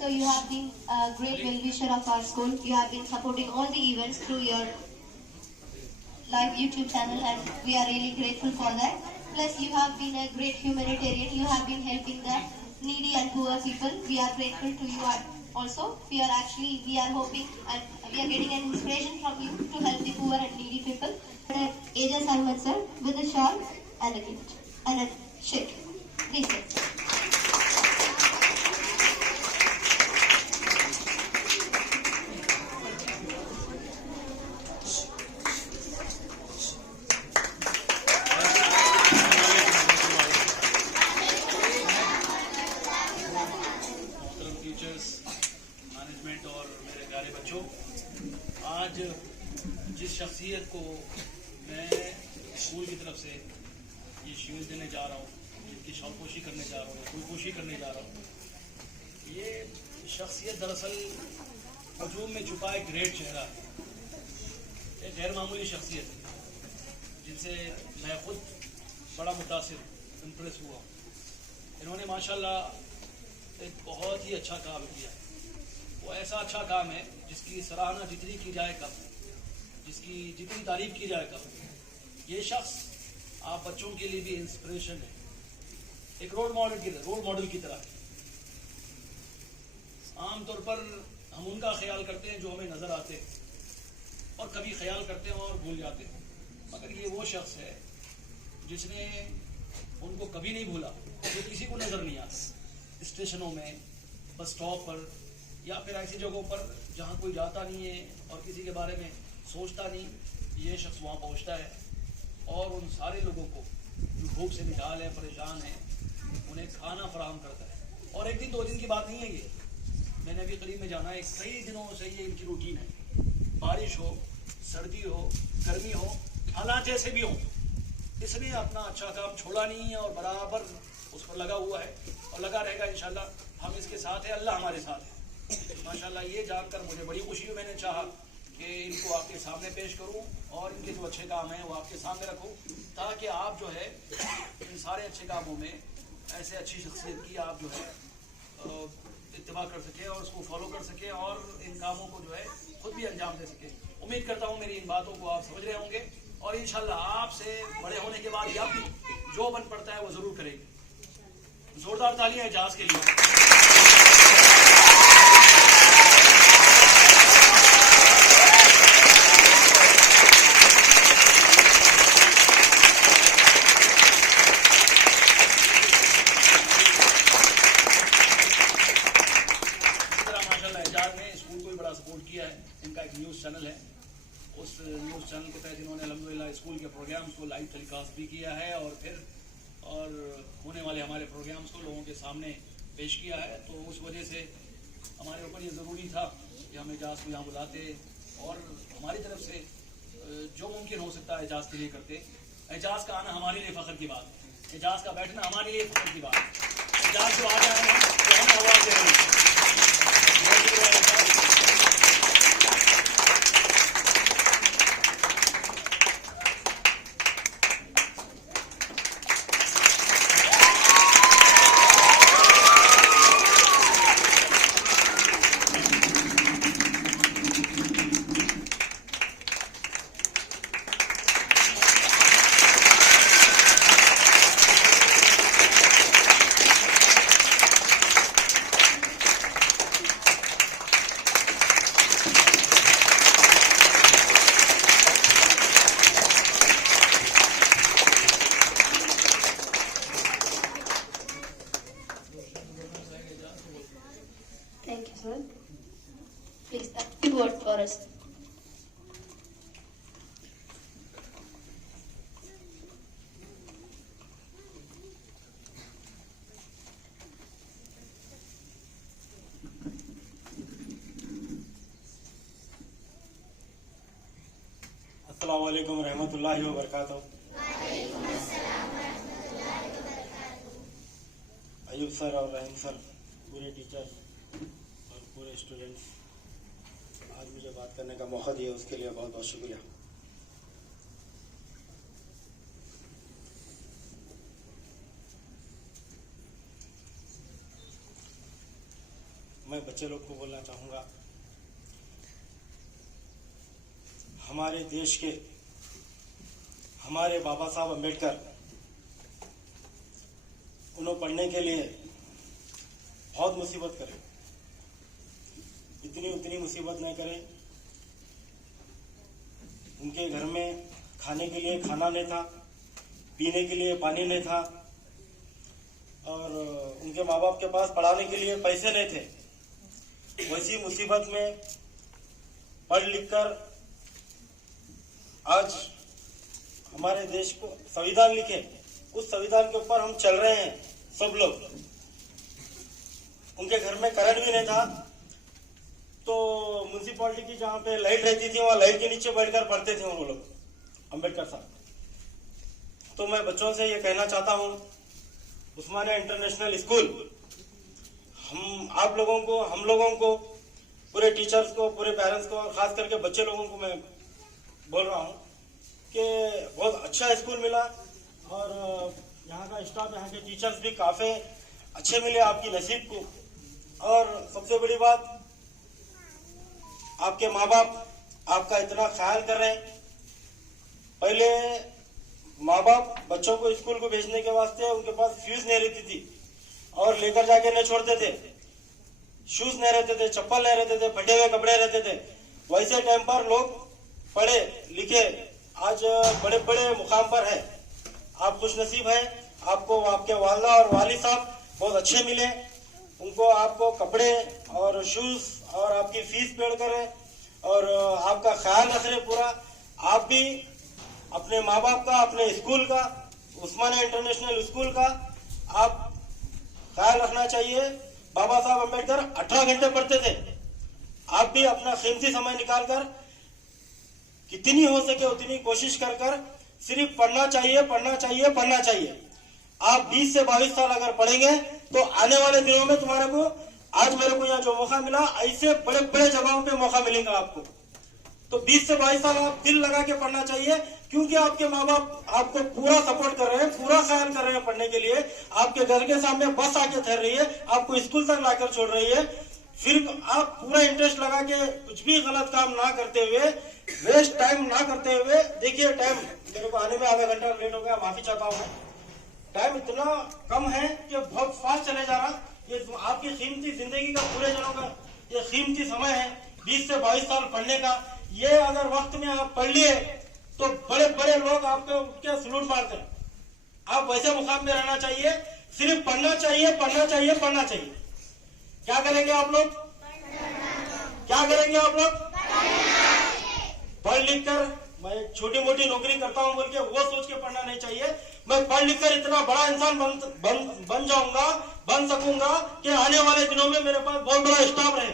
So you have been a great well-wisher of our school. You have been supporting all the events through your live YouTube channel, and we are really grateful for that. Plus, you have been a great humanitarian. You have been helping the needy and poor people. We are grateful to you also. We are hoping and we are getting an inspiration from you to help the poor and needy people. Ajas Ahmed sir with a shawl and a gift and a shake. Please sir. Management और मेरे प्यारे बच्चों, आज जिस शख्सियत को मैं school की तरफ से ये शील्ड देने जा रहा हूँ, जिनकी शौकपोशी करने जा रहा हूँ, फूलपोशी करने जा रहा हूँ, ये शख्सियत दरअसल हजूम में छुपा एक ग्रेट चेहरा है, एक गैर मामूली शख्सियत जिनसे मैं खुद बड़ा मुतासिर इम्प्रेस हुआ। इन्होंने माशाल्लाह एक बहुत ही अच्छा काम किया। वो ऐसा अच्छा काम है जिसकी सराहना जितनी की जाए कम, जिसकी जितनी तारीफ की जाए कम। ये शख्स आप बच्चों के लिए भी इंस्पिरेशन है, एक रोल मॉडल की तरह। आमतौर पर हम उनका ख्याल करते हैं जो हमें नजर आते हैं, और कभी ख्याल करते हैं और भूल जाते हैं, मगर ये वो शख्स है जिसने उनको कभी नहीं भूला, जो किसी को नजर नहीं आता। स्टेशनों में, बस स्टॉप पर, या फिर ऐसी जगहों पर जहाँ कोई जाता नहीं है और किसी के बारे में सोचता नहीं, ये शख्स वहाँ पहुँचता है और उन सारे लोगों को जो भूख से निकाल है, परेशान है, उन्हें खाना फराहम करता है। और एक दिन दो दिन की बात नहीं है ये, मैंने अभी करीब में जाना है, कई दिनों से ये इनकी रूटीन है। बारिश हो, सर्दी हो, गर्मी हो, हालात जैसे भी हो, इसने अपना अच्छा काम छोड़ा नहीं है और बराबर उस पर लगा हुआ है और लगा रहेगा इंशाल्लाह। हम इसके साथ हैं, अल्लाह हमारे साथ है माशाल्लाह। ये जानकर मुझे बड़ी खुशी हुई। मैंने चाहा कि इनको आपके सामने पेश करूं और इनके जो अच्छे काम हैं वो आपके सामने रखूं, ताकि आप जो है इन सारे अच्छे कामों में ऐसे अच्छी शख्सियत की आप जो है इत्तिबा कर सकें और उसको फॉलो कर सकें और इन कामों को जो है खुद भी अंजाम दे सकें। उम्मीद करता हूँ मेरी इन बातों को आप समझ रहे होंगे और इंशाल्लाह आपसे बड़े होने के बाद या भी जो बन पड़ता है वो ज़रूर करेंगे। जोरदार तालियां एजाज के लिए। सपोर्ट किया है। इनका एक न्यूज़ चैनल है, उस न्यूज़ चैनल के तहत इन्होंने अल्हम्दुलिल्लाह स्कूल के प्रोग्राम्स को लाइव टेलीकास्ट भी किया है और फिर होने वाले हमारे प्रोग्राम्स को लोगों के सामने पेश किया है, तो उस वजह से हमारे ऊपर ये ज़रूरी था कि हम एजाज़ को यहाँ बुलाते और हमारी तरफ से जो मुमकिन हो सकता है एजाज़ के लिए करते। एजाज़ का आना हमारे लिए फ़ख्र की बात है, एजाज़ का बैठना हमारे लिए फ़ख्र की बात है। एजाज़ जो आ जाए ना तो हमें आवाज़ दे रही है। Thank you, sir. Please, a few words for us. अस्सलाम वालेकुम रहमतुल्लाहि व बरकातहू। अयूब सर और रहीम सर, पूरे टीचर्स और पूरे स्टूडेंट्स, आज मुझे बात करने का मौका दिया उसके लिए बहुत बहुत शुक्रिया। मैं बच्चे लोग को बोलना चाहूँगा, हमारे देश के हमारे बाबा साहब अम्बेडकर, उन्हें पढ़ने के लिए बहुत मुसीबत करे, इतनी उतनी मुसीबत न करे। उनके घर में खाने के लिए खाना नहीं था, पीने के लिए पानी नहीं था, और उनके माँ बाप के पास पढ़ाने के लिए पैसे नहीं थे। वैसी मुसीबत में पढ़ लिख कर आज हमारे देश को संविधान लिखे, उस संविधान के ऊपर हम चल रहे हैं सब लोग। उनके घर में करंट भी नहीं था, तो म्यूनसिपालिटी की जहाँ पे लाइट रहती थी वहाँ लाइट के नीचे बैठकर पढ़ते थे वो लोग, अम्बेडकर साहब। तो मैं बच्चों से ये कहना चाहता हूँ, उस्मानिया इंटरनेशनल स्कूल हम लोगों को पूरे टीचर्स को, पूरे पेरेंट्स को, और खास करके बच्चे लोगों को मैं बोल रहा हूँ कि बहुत अच्छा स्कूल मिला, और यहाँ का स्टाफ, यहाँ के टीचर्स भी काफ़ी अच्छे मिले आपकी नसीब को। और सबसे बड़ी बात, आपके माँ बाप आपका इतना ख्याल कर रहे हैं। पहले माँ बाप बच्चों को स्कूल को भेजने के वास्ते उनके पास फीस नहीं रहती थी और लेकर जाके नहीं छोड़ते थे, शूज नहीं रहते थे, चप्पल नहीं रहते थे, फटे हुए कपड़े रहते थे। वैसे टाइम पर लोग पढ़े लिखे आज बड़े बड़े मुकाम पर है। आप खुशनसीब हैं, आपको आपके वालिदा और वालिद साहब बहुत अच्छे मिले। उनको आपको कपड़े और शूज और आपकी फीस पेड करें और आपका ख्याल रख रहे पूरा। आप भी अपने माँ बाप का, अपने स्कूल का, उस्मानिया इंटरनेशनल स्कूल का आप ख्याल रखना चाहिए। बाबा साहब अम्बेडकर 18 घंटे पढ़ते थे। आप भी अपना कीमती समय निकालकर कितनी हो सके उतनी कोशिश कर सिर्फ पढ़ना चाहिए, पढ़ना चाहिए, पढ़ना चाहिए। आप 20 से 22 साल अगर पढ़ेंगे तो आने वाले दिनों में तुम्हारे को, आज मेरे को यहाँ जो मौका मिला, ऐसे बड़े बड़े जगहों पे मौका मिलेगा आपको। तो 20 से 22 साल आप दिल लगा के पढ़ना चाहिए, क्योंकि आपके माँ बाप आपको पूरा सपोर्ट कर रहे हैं, पूरा ख्याल कर रहे हैं पढ़ने के लिए। आपके घर के सामने बस आके ठहर रही है, आपको स्कूल तक लाकर छोड़ रही है। फिर आप पूरा इंटरेस्ट लगा के कुछ भी गलत काम ना करते हुए, वेस्ट टाइम ना करते हुए, देखिए टाइम मेरे को आने में आधा घंटा लेट हो गया, माफी चाहता हूँ। टाइम इतना कम है कि बहुत फास्ट चले जा रहा। ये आपकी कीमती जिंदगी का, पूरे जनों का ये कीमती समय है 20 से 22 साल पढ़ने का। ये अगर वक्त में आप पढ़ लिए तो बड़े बड़े लोग आपको क्या सलूट मारते हैं। आप वैसे मुकाम में रहना चाहिए, सिर्फ पढ़ना चाहिए, पढ़ना चाहिए, पढ़ना चाहिए। क्या करेंगे आप लोग? क्या करेंगे आप लोग? पढ़ लिख कर मैं छोटी मोटी नौकरी करता हूं बोल के वो सोच के पढ़ना नहीं चाहिए। मैं पढ़ लिख कर इतना बड़ा इंसान बन जाऊंगा, बन सकूंगा कि आने वाले दिनों में मेरे पास बहुत बड़ा स्टाफ रहे,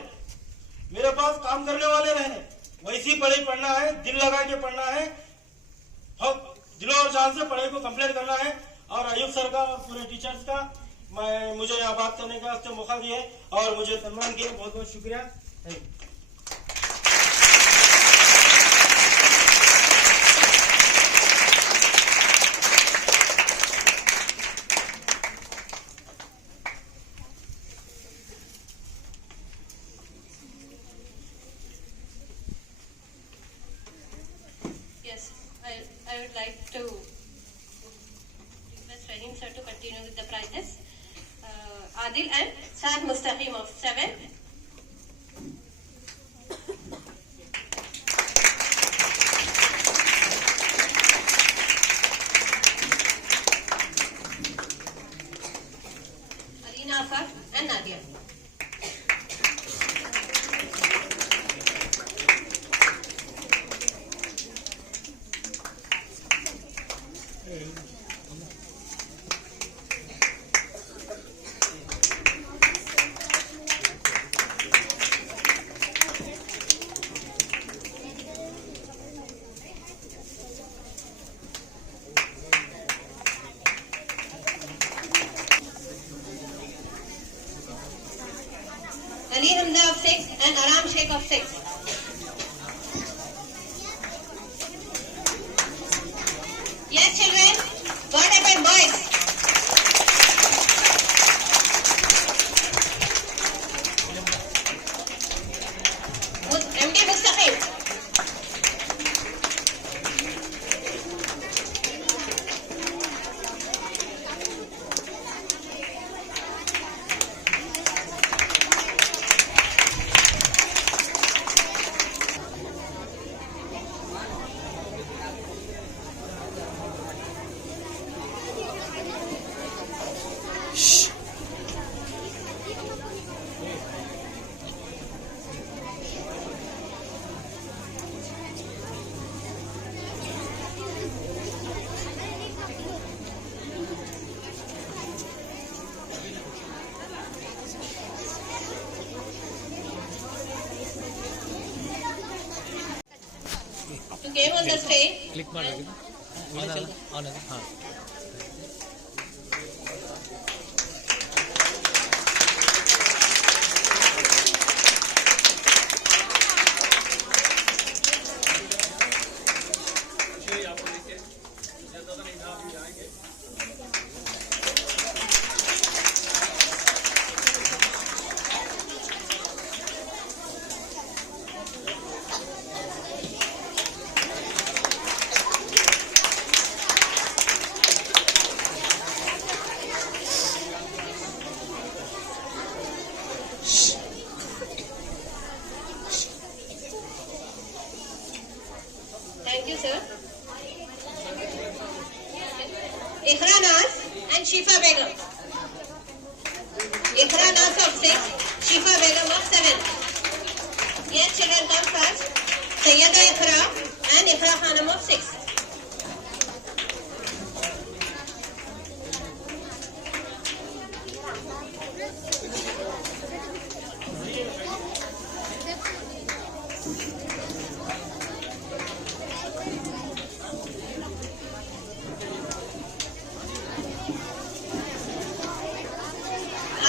मेरे पास काम करने वाले रहे। वैसी पढ़ाई पढ़ना है, दिल लगा के पढ़ना है, दिलों और जान से पढ़ाई को कंप्लीट करना है। और आयुब सर का और पूरे टीचर्स का मुझे यहाँ बात करने का वास्ते मौका दिया और मुझे सम्मान किया, बहुत बहुत शुक्रिया। Thank you. Yes, I would like to request Rahim sir to continue with the prizes. Adil and Saad Mustaqim of 7. Alina Afar and Nadia. Ali Hamza of 6 and Aram Sheikh of 6. Yes, children. What happened, boys? MD Mustaqim. To came on the stage. Click ಮಾಡಬೇಕು on ಆಗಿದೆ ಹಾಂ Thank you, sir. Ikhra Naz and Shifa Begum. Ikhra Naz of 6, Shifa Begum of 7. Yes, children, come first. Sayyida Ikhra and Ikhra Khanam of 6.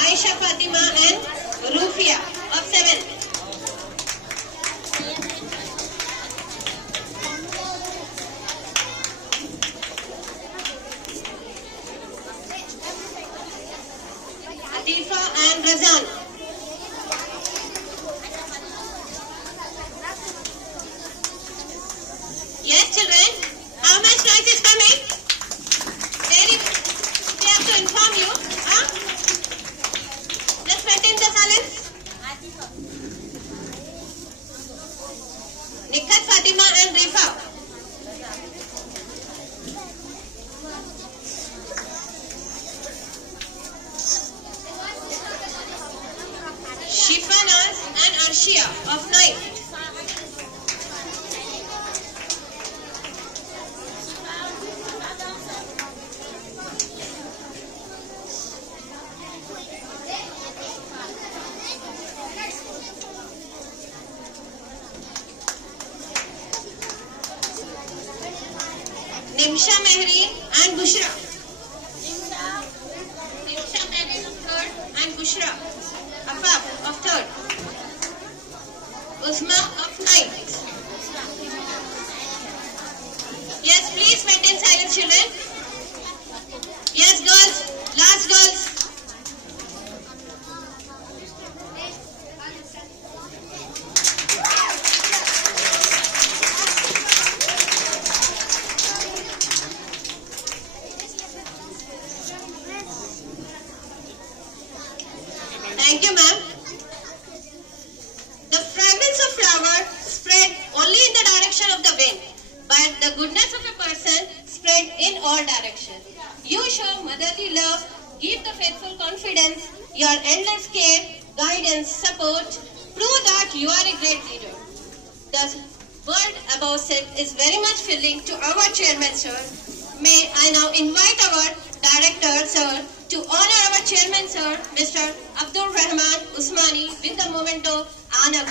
Aisha Fatima and Rufia of 7. Atifa and Razan. Yes, children. How much noise is coming? They have to inform you. Huh? Let's maintain the silence. Nikhat Fatima and Rifa. Shifa Naz and Arshia of 9. Nimsha Mehri and Bushra. Nimsha Mehri of third and Bushra. Afaf of third. Uzma of ninth. Yes, please maintain silence, children. Yes, girls. Last girls. Thank you, ma'am. The fragrance of flower spread only in the direction of the wind, but the goodness of a person spread in all directions. You show motherly love, give the faithful confidence, your endless care, guidance, support, prove that you are a great leader. The word above said is very much filling to our chairman, sir. May I now invite our director, sir, to honor our chairman, sir, Mr. Abdul Rahman Usmani, with the memento honor.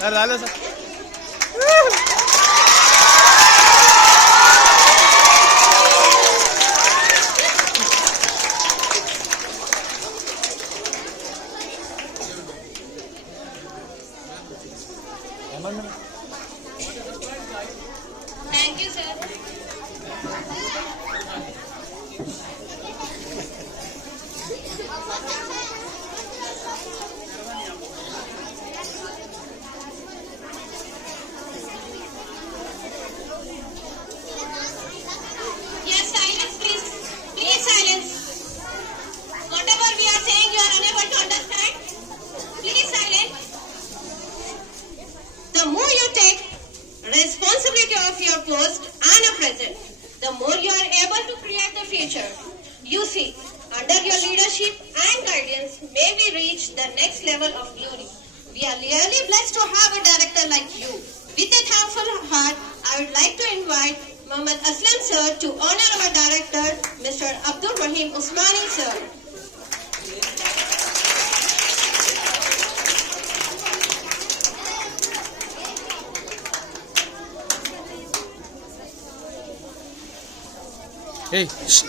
Sir डालो sir Thank you, sir. Yes, silence, please. Please, silence. Whatever we are saying, you are unable to understand. Please, silence. The more you take responsibility of your post and a present, the more you are able to create the future. You see, under your leadership and guidance, may we reach the next level of glory. We are really blessed to have a director like you. With a thankful heart, I would like to invite Muhammad Aslam sir to honor our director, Mr. Abdul Rahim Usmani sir. Hey, shh.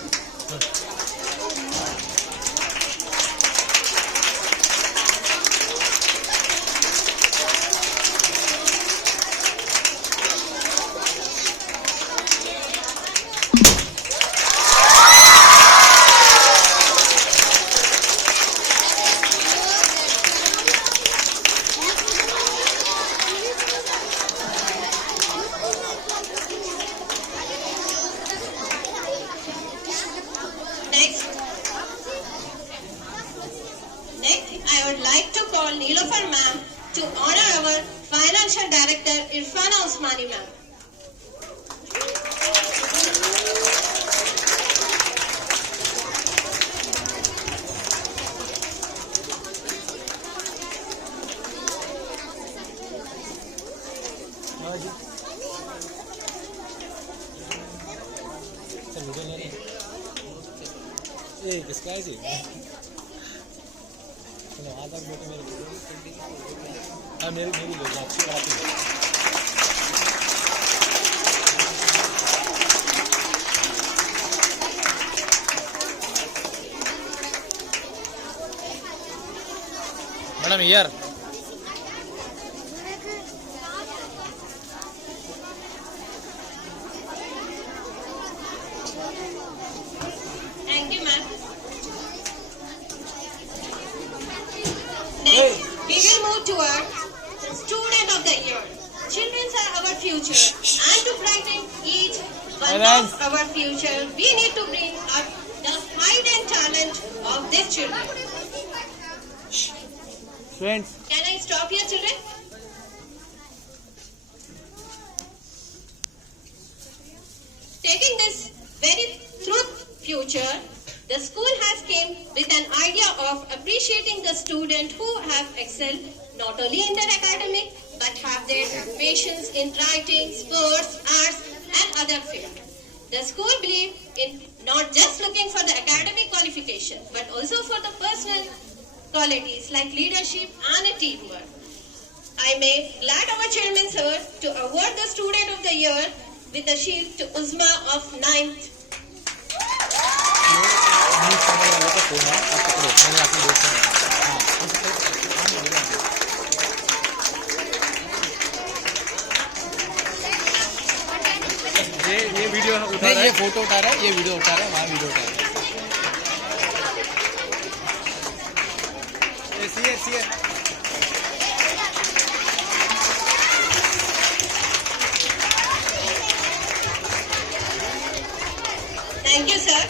Next, I would like to call Nilofar ma'am to honor our financial director Irfana Usmani ma'am. Sir video ले रहे ए किसका है जी चलो आज आप बेटे मेरे हाँ मेरी ले लो अच्छी कराती है मैडम यार Thank you, ma'am. Next, we will move toward Student of the Year. future and to brighten each one of our future, we need to bring up the hidden talent of these children. Friends, Can I stop here, children? Taking this very truth future, the school has came with an idea of appreciating the student who have excelled not only in their academic but have their passions in writing, sports, arts and other fields. The school believes in not just looking for the academic qualification but also for the personal qualities like leadership and teamwork. I may glad our chairman sir to award the student of the year with a shield to Uzma of 9th. News channel वाले का phone है, आप पकड़ो, मैंने आपको दोस्त है। ये वीडियो उठा रहा है, ये फोटो उठा रहा है, ये वीडियो उठा रहा है, वहाँ वीडियो उठा रहा है। सी Thank you, sir.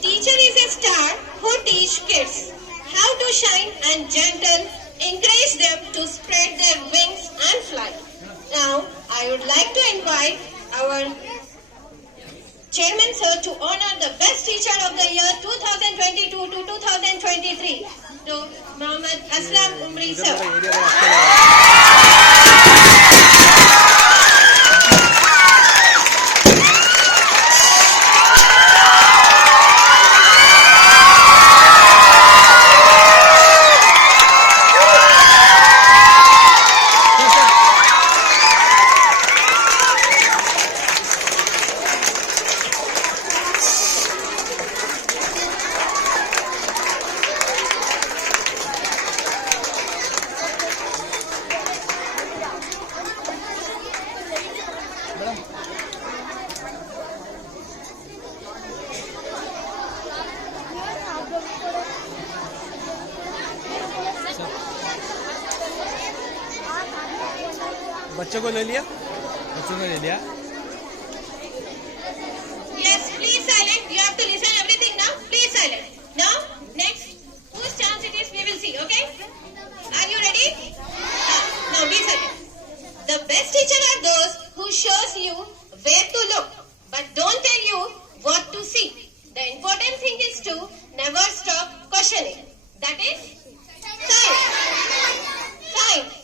Teacher is a star who teach kids how to shine and gentle, encourage them to spread their wings and fly. Now, I would like to invite our chairman sir to honor the best teacher of the year 2022 to 2023 to Muhammad Aslam Umri sir. बच्चों को ले लिया, बच्चों को ले लिया। Yes, please silent. You have to listen everything now. Please silent. Now, next, whose chance it is, we will see. Okay? Are you ready? Now be silent. The best teacher are those who shows you where to look, but don't tell you what to see. The important thing is to never stop questioning. That is science. Science.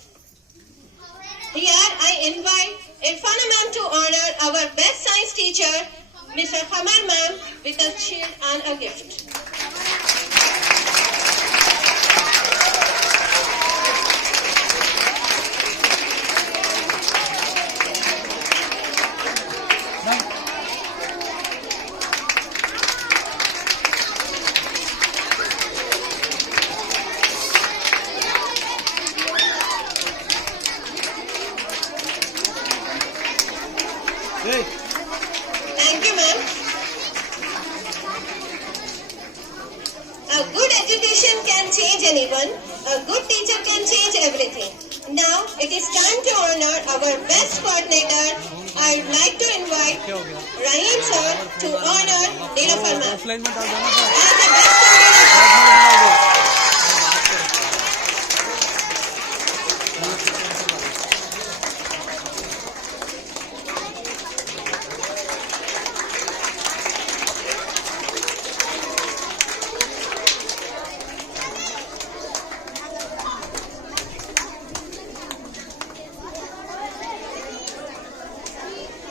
Here I invite Irfana ma'am to honor our best science teacher, Mr. Khamar ma'am, with a shield and a gift. Hey. Thank you, ma'am. A good education can change anyone. A good teacher can change everything. Now it is time to honor our best coordinator. I'd like to invite Rahim sir to honor Nilofar ma'am. Offline में डाल देना था। As the best coordinator.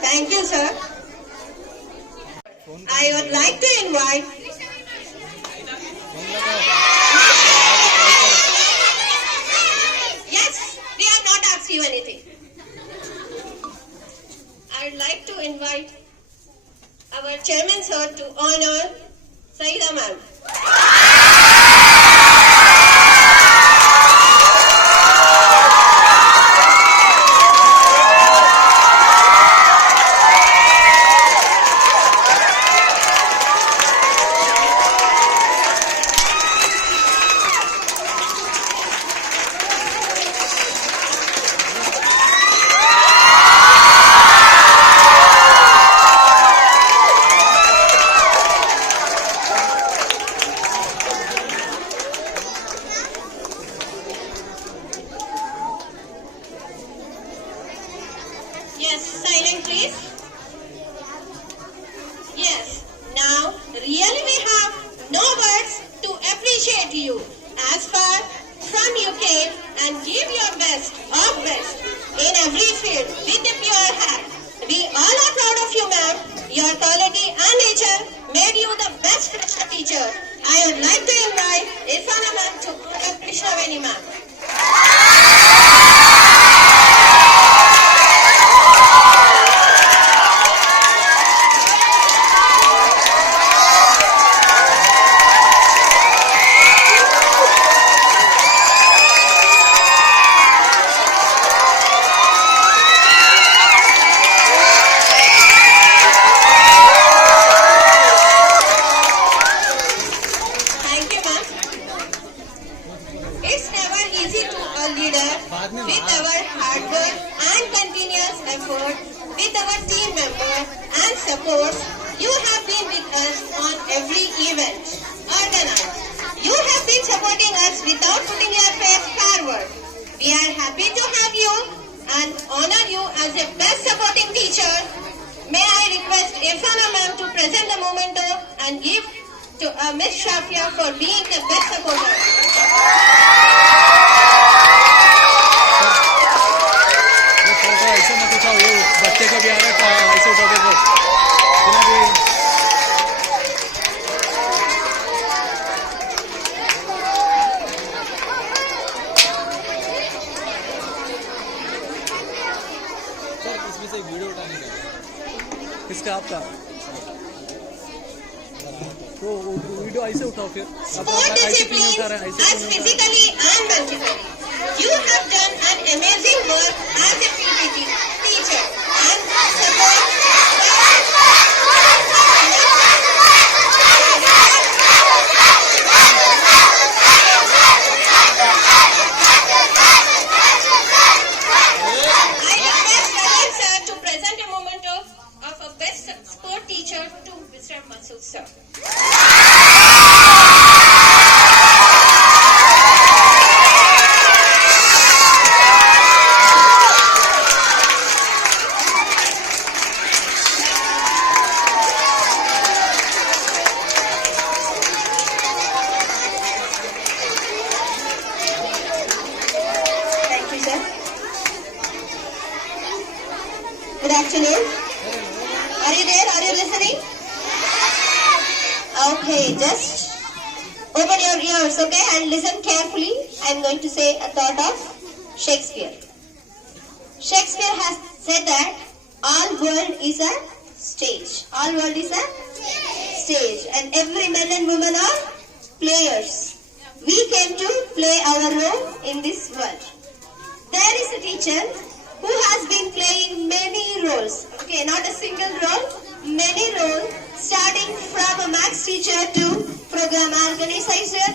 Thank you, sir. I would like to invite Yes, we have not asked you anything. I'd like to invite our chairman, sir, to honor Saida ma'am. you. As far from you came and give your best of best in every field with a pure heart. We all are proud of you, ma'am. Your quality and nature made you the best fresher teacher. I would like to invite Irfana ma'am to Krishnaveni ma'am. Thank you, ma'am. It's never easy to a leader with our hard work and continuous effort, with our team members and support. You have been with us on every event organized. You have been supporting us without putting your face forward. We are happy to have you and honor you as a best supporting teacher. May I request Irfana ma'am to present the memento and give to Miss Shafia for being the best supporter. ये photo ऐसे मत उठाओ, ये बच्चे का भी आ रहा है, ऐसे उठा देखो बिना भी। सर इसमें से वीडियो उठाने का किसका, आपका? तो वीडियो ऐसे उठाओ फिर। Sport ऐसे क्यों नहीं उठा रहे हैं? discipline ऐसे as क्यों नहीं उठा रहे हैं? physically and mentally. You have done an amazing work as a PPT teacher and support. I request Rajan sir to present a memento of a best sport teacher to Mr. Masood sir. Thank you, sir. Good afternoon. Are you there? Are you listening? Okay, just open your ears, okay, and listen carefully. I'm going to say a thought of Shakespeare. Shakespeare has said that all world is a stage. All world is a stage, and every man and woman are players. We came to play our role in this world. There is a teacher who has been playing many roles. Okay, not a single role, many roles, starting from a maths teacher to program organizer,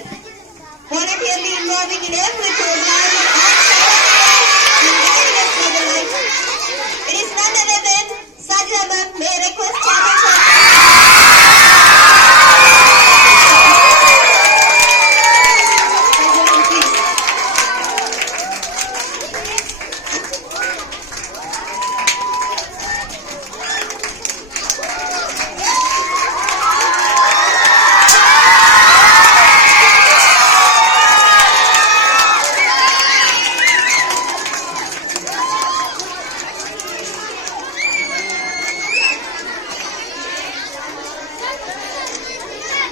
voluntarily involving in every program and guiding us through the life. It is none other than Sajida ma'am. May I request Chairman sir? Sajida ma'am, please.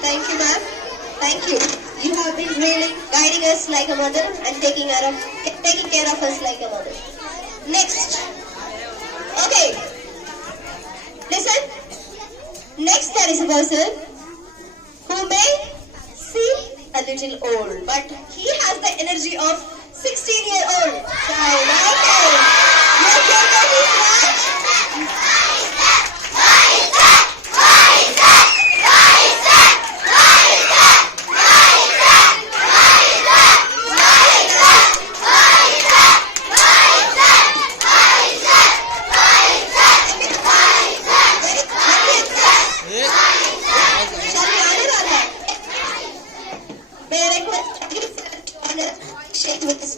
Thank you, ma'am. Thank you. You have been really guiding us like a mother and taking care of us like a mother. Next. Okay. Listen. Next, there is a person who may seem a little old, but he has the energy of 16-year-old child. Okay. Your children is right? Shall we honor or not? May I request you to honor shake with this.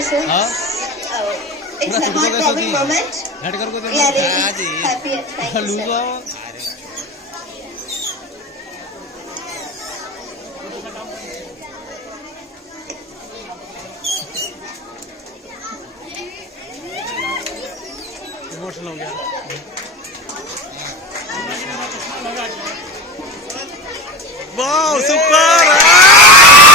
you, sir. हाँ It's a heartwarming moment. Head कर को We are really happy and thank you, loose sir. Emotional हो गया wow super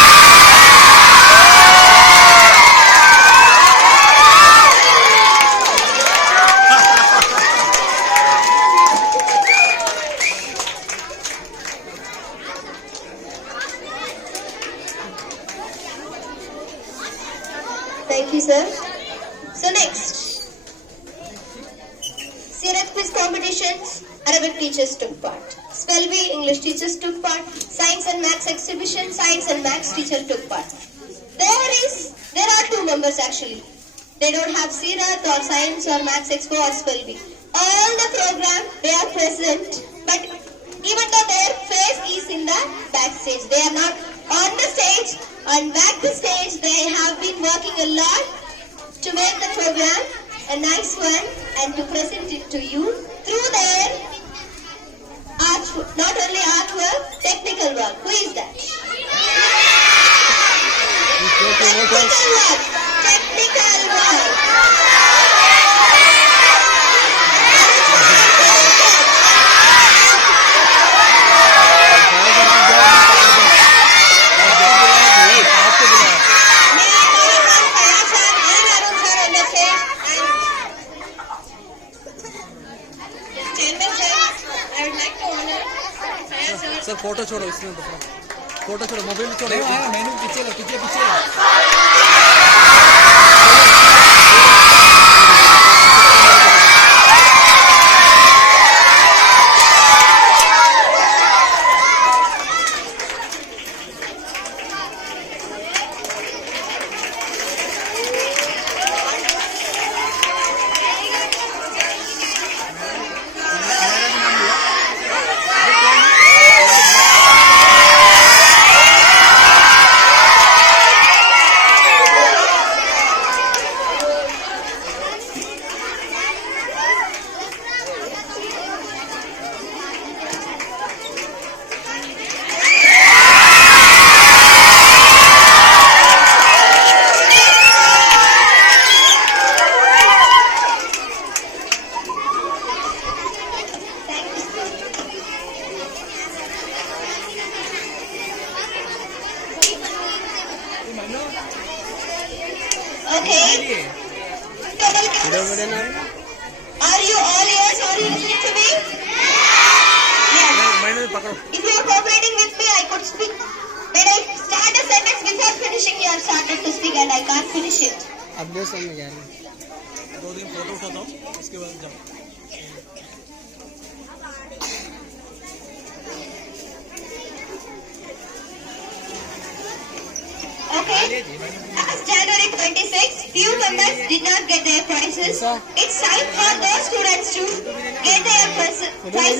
Thank you, sir. So next, Sirat quiz competitions, Arabic teachers took part. Spell bee, English teachers took part. Science and Maths exhibition, Science and Maths teacher took part. There are two members actually. They don't have Sirat or Science or Maths Expo or Spell bee. All the program they are present, but even though their face is in the backstage, they are not on the stage. On back the stage, they have been working a lot to make the program a nice one and to present it to you through their art, not only artwork, technical work. Who is that? Technical work. Technical work. May I welcome Kaya sir and Arun sir on the stage and Chairman sir, I would like to honor Kaya sir. Sir photo छोड़ो इसमें photo छोड़ो mobile छोड़ो मैंने पीछे लो पीछे पीछे Okay. Are you all ears? Are you listening to me? Yes. मैंने पकड़ो If you are cooperating with me, I could speak. When I start a sentence without finishing, you have started to speak and I can't finish it. अगले साल में जा रहे हैं 2 दिन photo उठाता हूँ उसके बाद जाओ Okay. As January 26, few members did not get their prizes. It's time for those students to get their prizes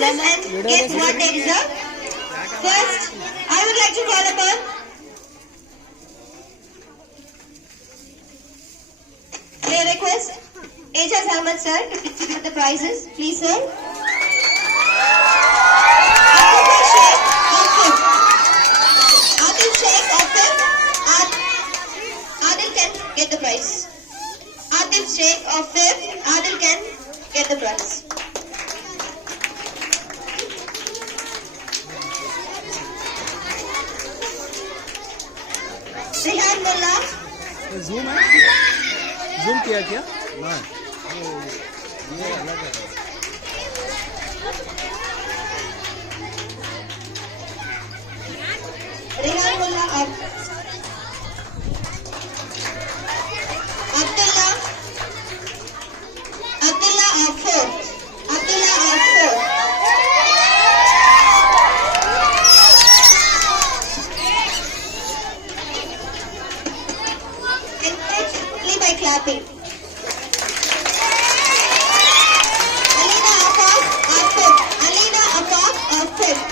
and get what they deserve. First, I would like to call upon your request, Ajaz Ahmed sir, to distribute the prizes. Please, sir. Adil Sheikh of fifth. Adil can get the prize. Adil Sheikh of fifth. Adil can get the prize. Rehan Mullah. Zoom है zoom किया क्या ना ये अलग है Rehan Mullah of Abdullah of four. Abdullah of four. Encourage simply by clapping. Alina Afaf of fifth. Alina Afaf of fifth.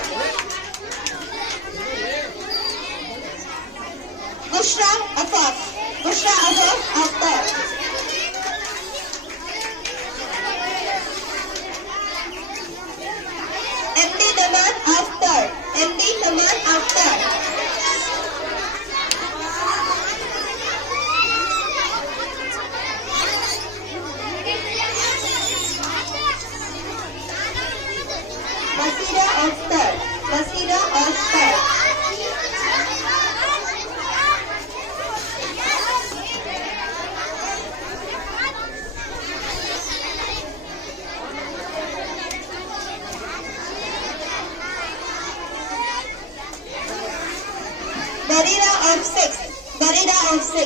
of 6.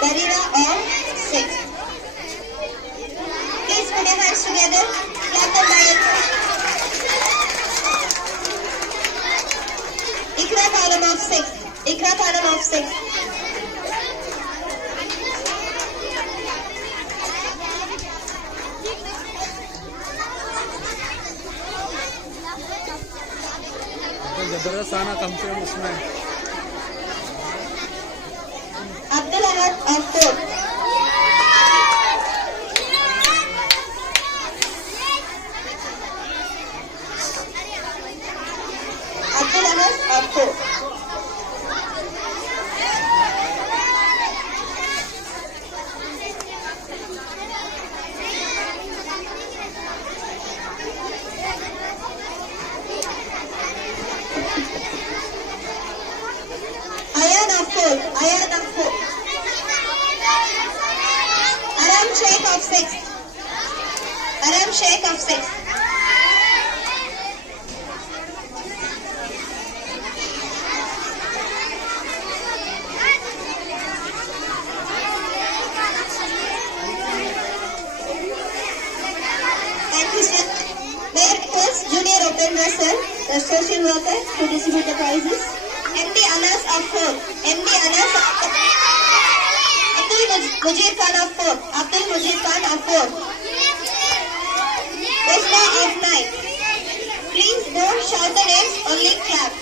Barira of 6. Please put your hands together. Clap them by your Ikra Khanum of 6. Ikra Khanum of 6. जबरदस्त आना कम से कम उसमें Abdul Ahad of 4. Abdul Ahad of 4. Ayan of 4. Ayan of 4. Aram Sheikh of 6. Aram Sheikh of 6. Thank you, sir. May I request Junior Open Wrestler, the social worker, to distribute the prizes. MD Anas of 4. MD Anas of 4. Abdul Mujir Khan of 4. Abdul Mujir Khan of 4. Usma of 9. Please don't shout the names, only clap.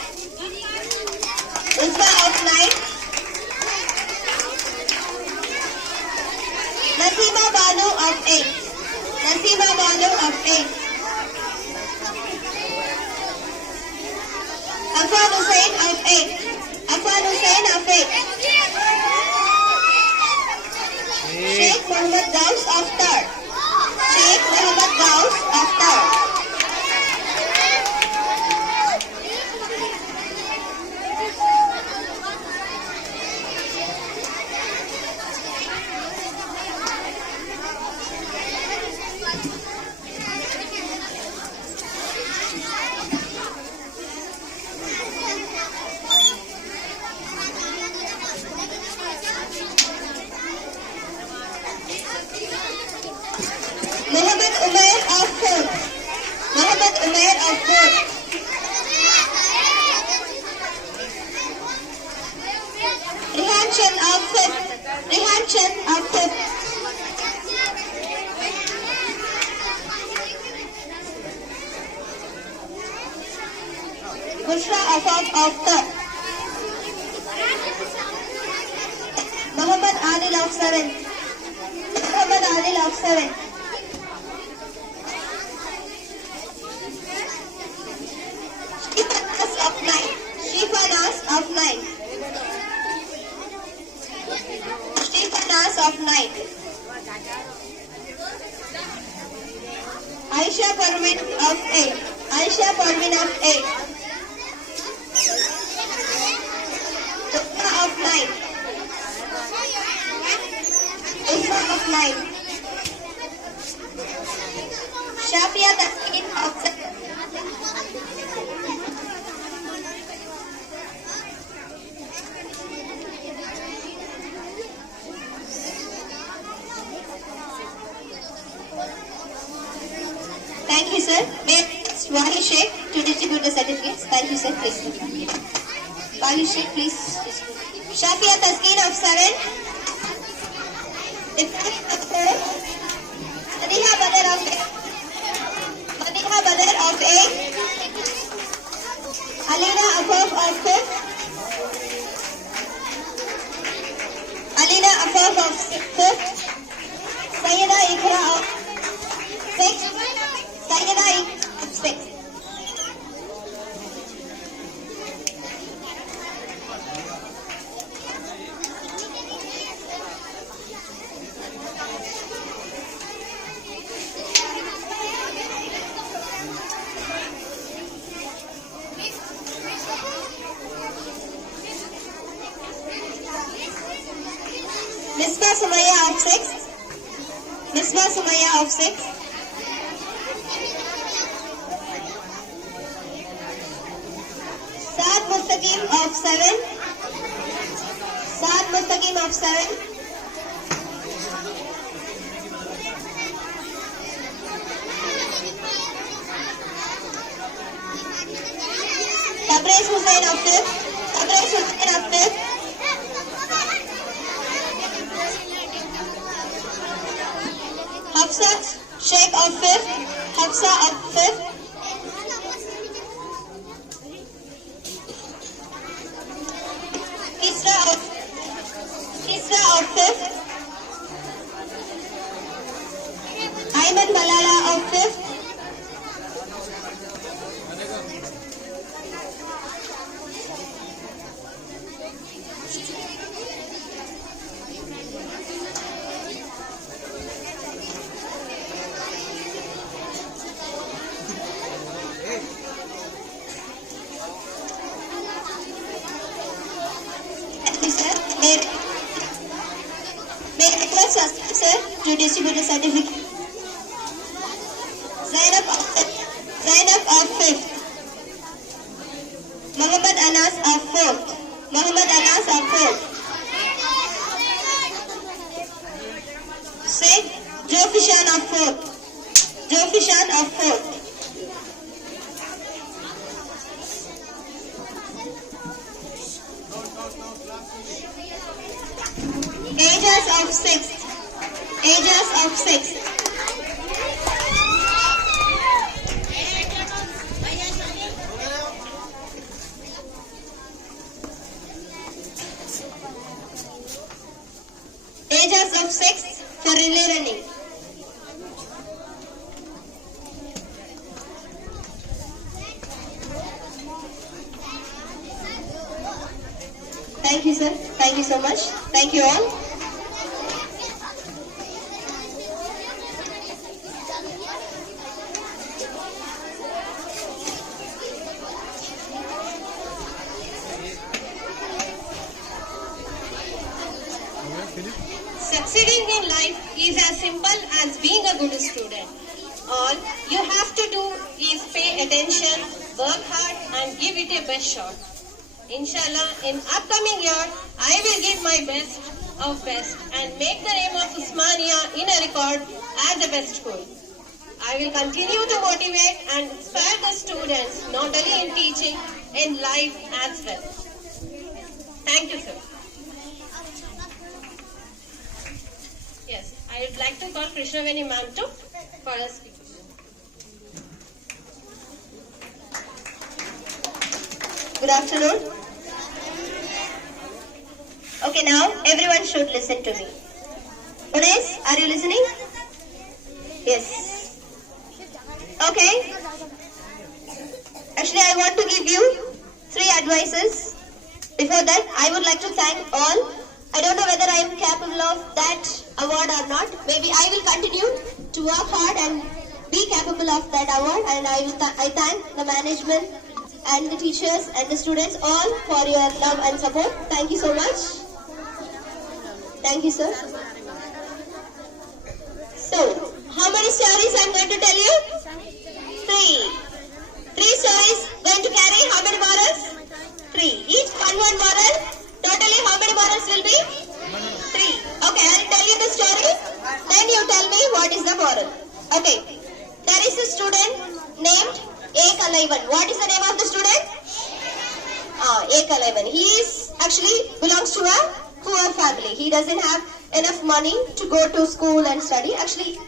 Usma of 9. Nasima Banu of 8. Nasima Banu of 8. Afan Hussain of 8. Afan Hussain of 8. Sheikh Mohammed Gauss of 3rd. Sheikh Mohammed Gauss of 3rd. Mohammed Umair of 4. Mohammed Umair of 4. Rehan Chand of 5th. Rehan Chand of 5th. Bushra Afaf of 3rd. Mohammed Adil of 7th. Mohammed Adil of 7th. Shifa Nas of 9. Shifa Nas of 9. Aisha Parveen of 8. Aisha Parveen of 8. Usma of 9. Usma of 9. Shafia Taskin of 7. Thank you, sir. May I ask Wahi Sheikh to distribute the certificates? Thank you, sir. Please. Wahi Sheikh, please. Shafia Taskin of 7. Madiha Badar of 8. Madiha Badar of 8. Alina Afaf of 5th. Alina Afaf of 5th. Sayyida Ikra of 6th. Sayyida Ikra of 6th. Misbah Sumaya of 6th. Misbah Sumaya of 6th. Saad Mustaqim of 7th. of 7. Tabriz Hussain of 5th. Tabriz Hussain of 5th. Hafsa Sheikh of 5th. Hafsa of 5th. Kisra of 5th. Ayman Malala of 5th. May I request Assistant Sir to distribute the certificate. Zainab of 5th. Muhammad Anas of 4th. Muhammad Anas of 4th. Sheikh Joe Fishan of 4th. Joe Fishan of 4th. Ages of 6th. Ages of 6th. Ages of 6th for relay running. Thank you, sir. Thank you so much. Thank you all. Succeeding in life is as simple as being a good student. All you have to do is pay attention, work hard and give it a best shot. Inshallah, in upcoming year, I will give my best of best and make the name of Usmania in a record as the best school. I will continue to motivate and inspire the students not only in teaching, in life as well. Thank you, sir. Yes, I would like to call Krishnaveni ma'am to for a speech. Good afternoon. Okay, now everyone should listen to me. Unes, are you listening? Yes. Okay. Actually, I want to give you 3 advices. Before that, I would like to thank all. I don't know whether I am capable of that award or not. Maybe I will continue to work hard and be capable of that award. And I thank the management and the teachers and the students all for your love and support. Thank you so much. Thank you, sir. So, how many stories I'm going to tell you? 3. 3 stories going to carry how many morals? 3. Each one moral. Totally how many morals will be? 3. Okay, I'll tell you the story. Then you tell me what is the moral. Okay. There is a student named Ekalaivan. What is the name of the student? Ekalaivan. He is actually belongs to a poor family. He doesn't have enough money to go to school and study. Actually,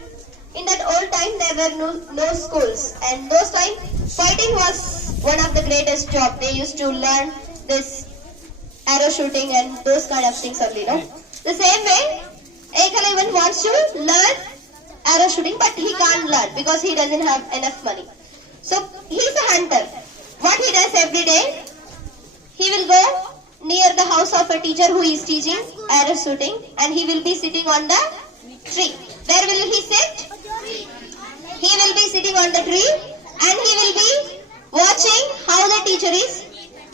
in that old time there were no schools, and those time fighting was one of the greatest job. They used to learn this arrow shooting and those kind of things only, no? The same way, Ekalaivan wants to learn arrow shooting, but he can't learn because he doesn't have enough money. So he's a hunter. What he does every day, he will go near the house of a teacher who is teaching arrow shooting, and he will be sitting on the tree. Where will he sit? He will be sitting on the tree and he will be watching how the teacher is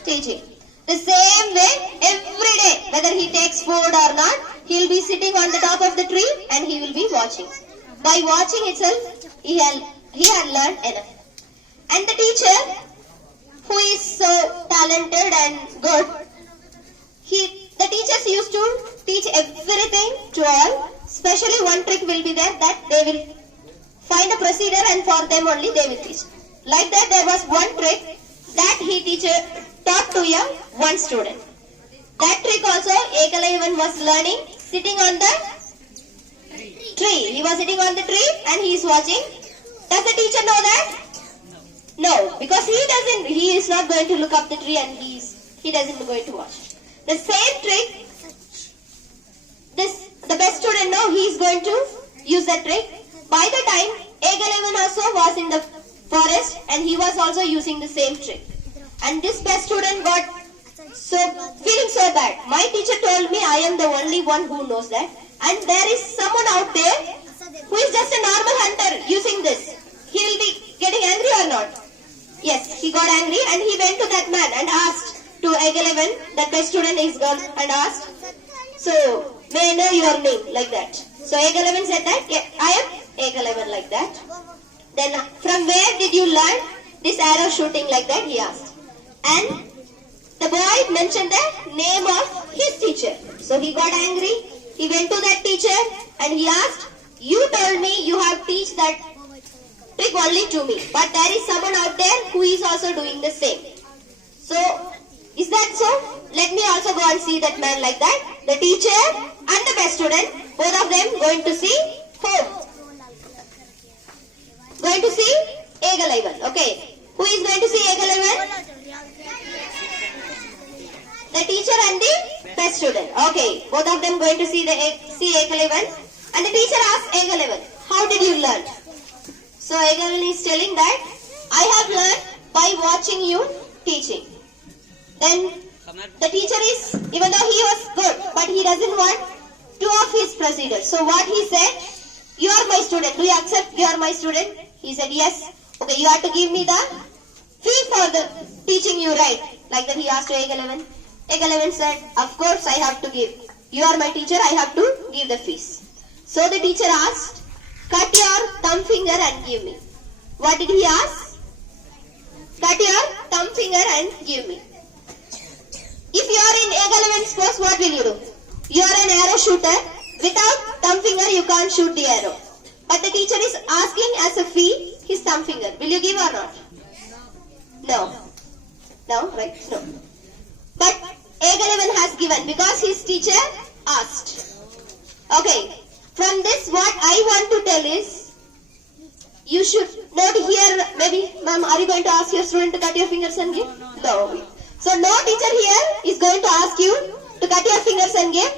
teaching. The same way, every day, whether he takes food or not, he will be sitting on the top of the tree and he will be watching. By watching itself, he had learned enough. And the teacher, who is so talented and good, The teachers used to teach everything to all. Especially one trick will be there that they will find a procedure and for them only they will teach. Like that there was one trick that teacher taught to one student. That trick also Ekalavan was learning sitting on the tree. He was sitting on the tree and he is watching. Does the teacher know that? No, because he is not going to look up the tree and he doesn't going to watch. The same trick, the best student know he is going to use that trick. By the time Ekalavan also was in the forest and he was also using the same trick. And this best student got feeling so bad. My teacher told me I am the only one who knows that. And there is someone out there who is just a normal hunter using this. He will be getting angry or not? Yes, he got angry and he went to that man and asked to Ekalavan, that best student is gone, and asked, so may I know your name, like that. So Ekalavan said that, yeah, I am Ekalavan, like that. Then from where did you learn this arrow shooting, like that, he asked. And the boy mentioned the name of his teacher. So he got angry, he went to that teacher and he asked, you told me you have teach that trick only to me, but there is someone out there who is also doing the same. So, is that so? Let me also go and see that man, like that. The teacher and the best student, both of them going to see whom? Going to see Ekalavan. Okay. Who is going to see Ekalavan? The teacher and the best student. Okay. Both of them going to see Ekalavan. And the teacher asked Ekalavan, how did you learn? So Ekalavan is telling that, I have learned by watching you teaching. Then the teacher is, even though he was good, but he doesn't want two of his procedures. So what he said, you are my student. Do you accept you are my student? He said, yes. Okay, you have to give me the fee for the teaching you right. Like that he asked to Ekalavan. Ekalavan said, of course I have to give. You are my teacher, I have to give the fees. So the teacher asked, cut your thumb finger and give me. What did he ask? Cut your thumb finger and give me. If you are in Ekalavan's post, what will you do? You are an arrow shooter. Without thumb finger, you can't shoot the arrow. But the teacher is asking as a fee his thumb finger. Will you give or not? No. No, right? No. But Ekalavan has given because his teacher asked. Okay. From this, what I want to tell is, you should not hear, maybe, ma'am, are you going to ask your student to cut your fingers and give? No. So no teacher here is going to ask you to cut your fingers and give,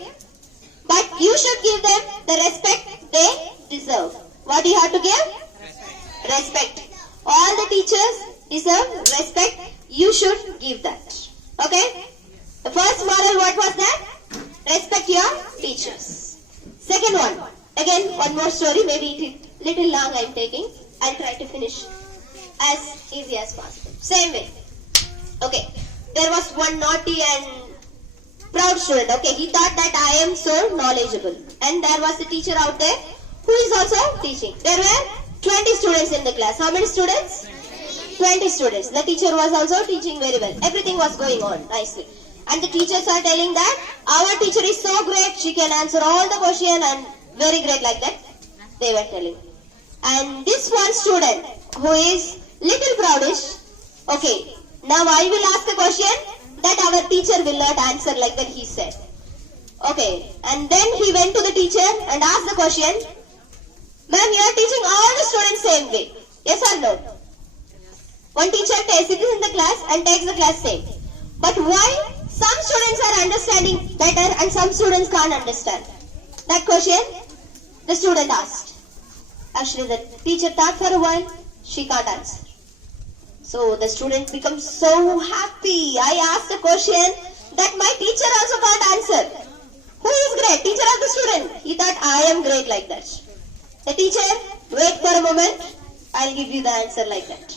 but you should give them the respect they deserve. What do you have to give? Respect. All the teachers deserve respect. You should give that. Okay? The first model, what was that? Respect your teachers. Second one, again one more story, maybe it is little long I am taking. I'll try to finish as easy as possible. Same way. Okay, there was one naughty and proud student. Okay, he thought that I am so knowledgeable. And there was a teacher out there who is also teaching. There were 20 students in the class. How many students? 20 students. The teacher was also teaching very well. Everything was going on nicely. And the teachers are telling that our teacher is so great, she can answer all the question and very great, like that. They were telling. And this one student who is little proudish, okay, now I will ask a question that our teacher will not answer, like that he said. Okay, and then he went to the teacher and asked the question, ma'am, you are teaching all the students same way. Yes or no? One teacher sits in the class and takes the class same. But why some students are understanding better and some students can't understand? That question the student asked. Actually, the teacher thought for a while, she can't answer. So the student becomes so happy. I asked a question that my teacher also can't answer. Who is great, teacher or the student? He thought, I am great, like that. The teacher, wait for a moment, I'll give you the answer, like that.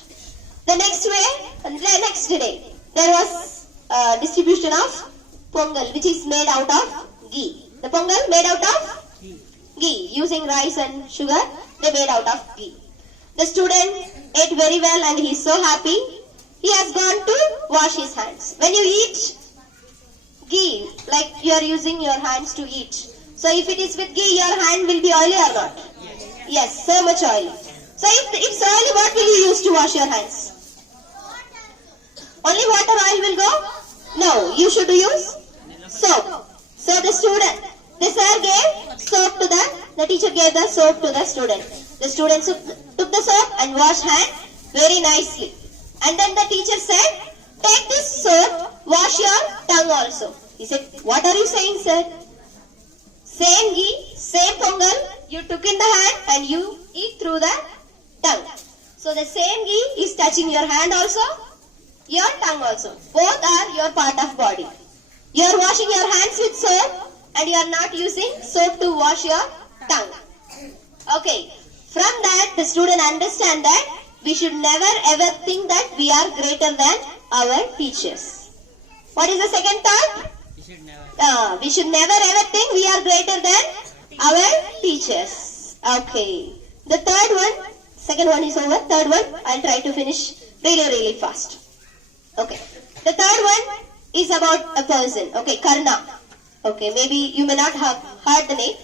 The next day, there was a distribution of pongal, which is made out of ghee. The pongal made out of ghee, using rice and sugar, they made out of ghee. The student ate very well and he is so happy. He has gone to wash his hands. When you eat ghee, like you are using your hands to eat. So if it is with ghee, your hand will be oily or not? Yes, so much oily. So if it's oily, what will you use to wash your hands? Only water, oil will go? No, you should use soap. So the sir gave soap to the teacher gave the soap to the student. The student took the soap and washed hand very nicely. And then the teacher said, take this soap, wash your tongue also. He said, what are you saying, sir? Same ghee, same pongal, you took in the hand and you eat through the tongue. So the same ghee is touching your hand also, your tongue also. Both are your part of body. You are washing your hands with soap and you are not using soap to wash your tongue. Okay. From that, the student understand that we should never ever think that we are greater than our teachers. What is the second thought? We should never ever think we are greater than our teachers. Okay. The third one, second one is over. Third one, I'll try to finish really fast. Okay. The third one is about a person. Okay, Karna. Okay, maybe you may not have heard the name.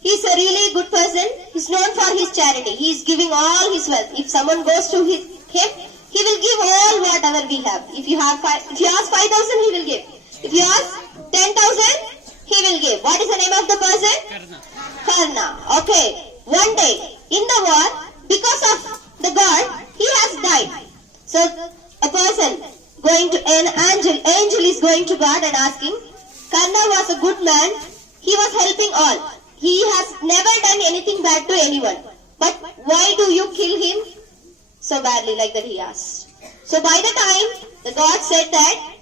He's a really good person. He's known for his charity. He is giving all his wealth. If someone goes to him, he will give all whatever we have. If you ask 5,000, he will give. If you ask 10,000, he will give. What is the name of the person? Karna. Okay. One day in the war, because of the god, he has died. So a person going to an angel is going to God and asking, Karna was a good man. He was helping all. He has never done anything bad to anyone. But why do you kill him so badly, like that he asked. So by the time the God said that,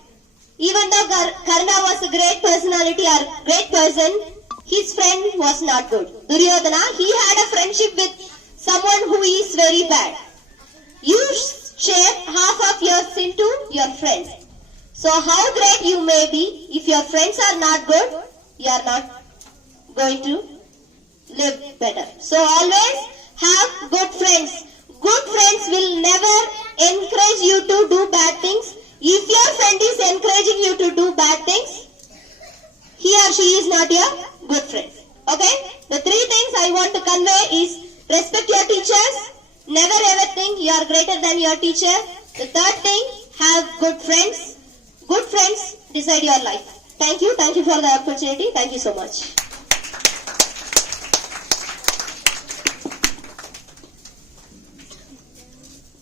even though Karna was a great personality or great person, his friend was not good. Duryodhana, he had a friendship with someone who is very bad. You share half of your sin to your friends. So how great you may be, if your friends are not good, you are not going to live better. So always have good friends. Good friends will never encourage you to do bad things. If your friend is encouraging you to do bad things, he or she is not your good friend. Okay? The three things I want to convey is respect your teachers. Never ever think you are greater than your teacher. The third thing, have good friends. Good friends decide your life. Thank you. Thank you for the opportunity. Thank you so much.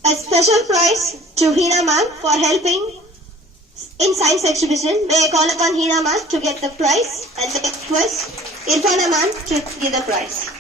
A special prize to Hina ma'am for helping in science exhibition. May I call upon Hina ma'am to get the prize and the request Irfana ma'am to give the prize.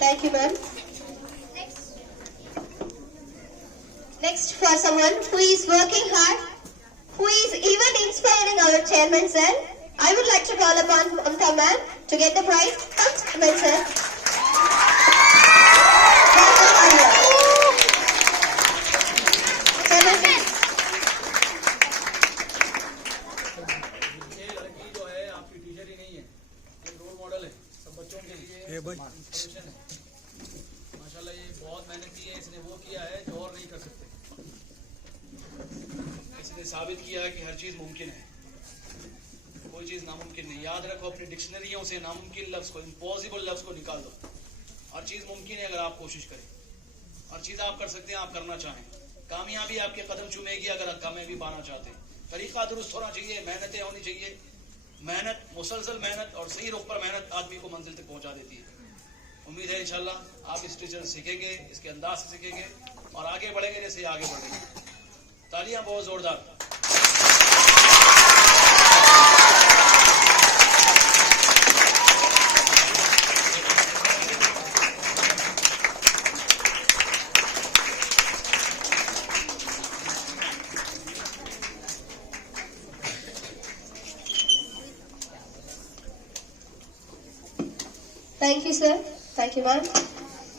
Thank you, ma'am. Next, for someone who is working hard, who is even inspiring our chairman sir, I would like to call upon Mamta ma'am to get the prize from chairman sir. Chairman sir. ये लड़की जो है आपकी teacher ही नहीं है, एक role model है सब बच्चों के लिए। इंस्पिरेशन है। माशाल्लाह ये बहुत मेहनत की है, इसने वो किया है जो और नहीं कर सकते। इसने साबित किया है कि हर चीज मुमकिन है, कोई चीज नामुमकिन नहीं। याद रखो अपनी डिक्शनरियों से नामुमकिन लफ्ज को, इम्पॉसिबल लफ्ज को निकाल दो। हर चीज मुमकिन है अगर आप कोशिश करें। हर चीज आप कर सकते हैं, आप करना चाहें। कामयाबी आपके कदम चूमेगी अगर आप कामयाबी पाना चाहते हैं। तरीका दुरुस्त होना चाहिए, मेहनतें होनी चाहिए। मेहनत, मुसलसल मेहनत और सही रुख पर मेहनत आदमी को मंजिल तक पहुंचा देती है। उम्मीद है इंशाल्लाह आप इस टीचर से सीखेंगे, इसके अंदाज से सीखेंगे और आगे बढ़ेंगे जैसे आगे बढ़ेंगे। तालियां बहुत जोरदार। Thank you, sir. Thank you, ma'am.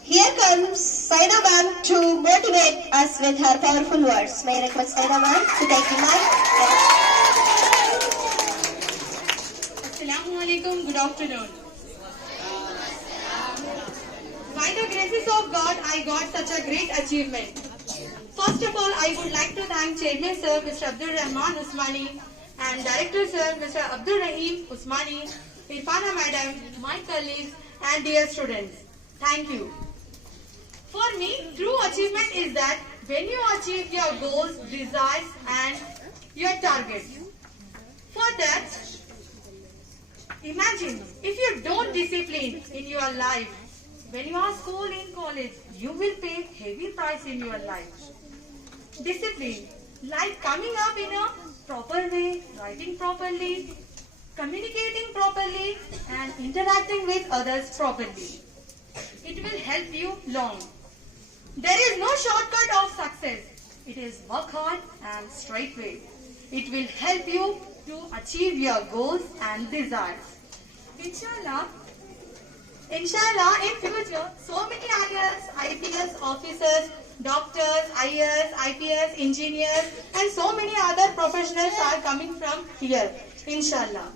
Here comes Saida ma'am to motivate us with her powerful words. May I request Saida ma'am to take the mic. Assalamu alaikum. Good afternoon. By the graces of God, I got such a great achievement. First of all, I would like to thank Chairman Sir, Mr. Abdul Rahman Usmani, and Director Sir, Mr. Abdul Rahim Usmani, Irfana Madam, my colleagues, and dear students. Thank you. For me, true achievement is that when you achieve your goals, desires, and your targets. For that, imagine if you don't discipline in your life, when you are school in college, you will pay heavy price in your life. Discipline, like coming up in a proper way, writing properly, communicating properly, and interacting with others properly. It will help you long. There is no shortcut of success. It is work hard and straight way. It will help you to achieve your goals and desires. Inshallah, in future, so many IAS, IPS officers, doctors, IAS, IPS, engineers, and so many other professionals are coming from here. Inshallah.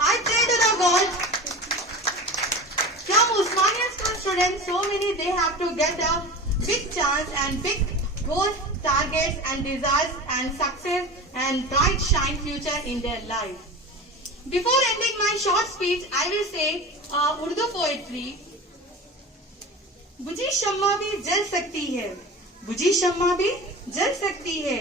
I pray to the God. From Usmania school students, so many they have to get a big chance and big goals, targets and desires and success and bright shine future in their life. Before ending my short speech, I will say Urdu poetry. बुझी शम्मा भी जल सकती है, बुझी शम्मा भी जल सकती है,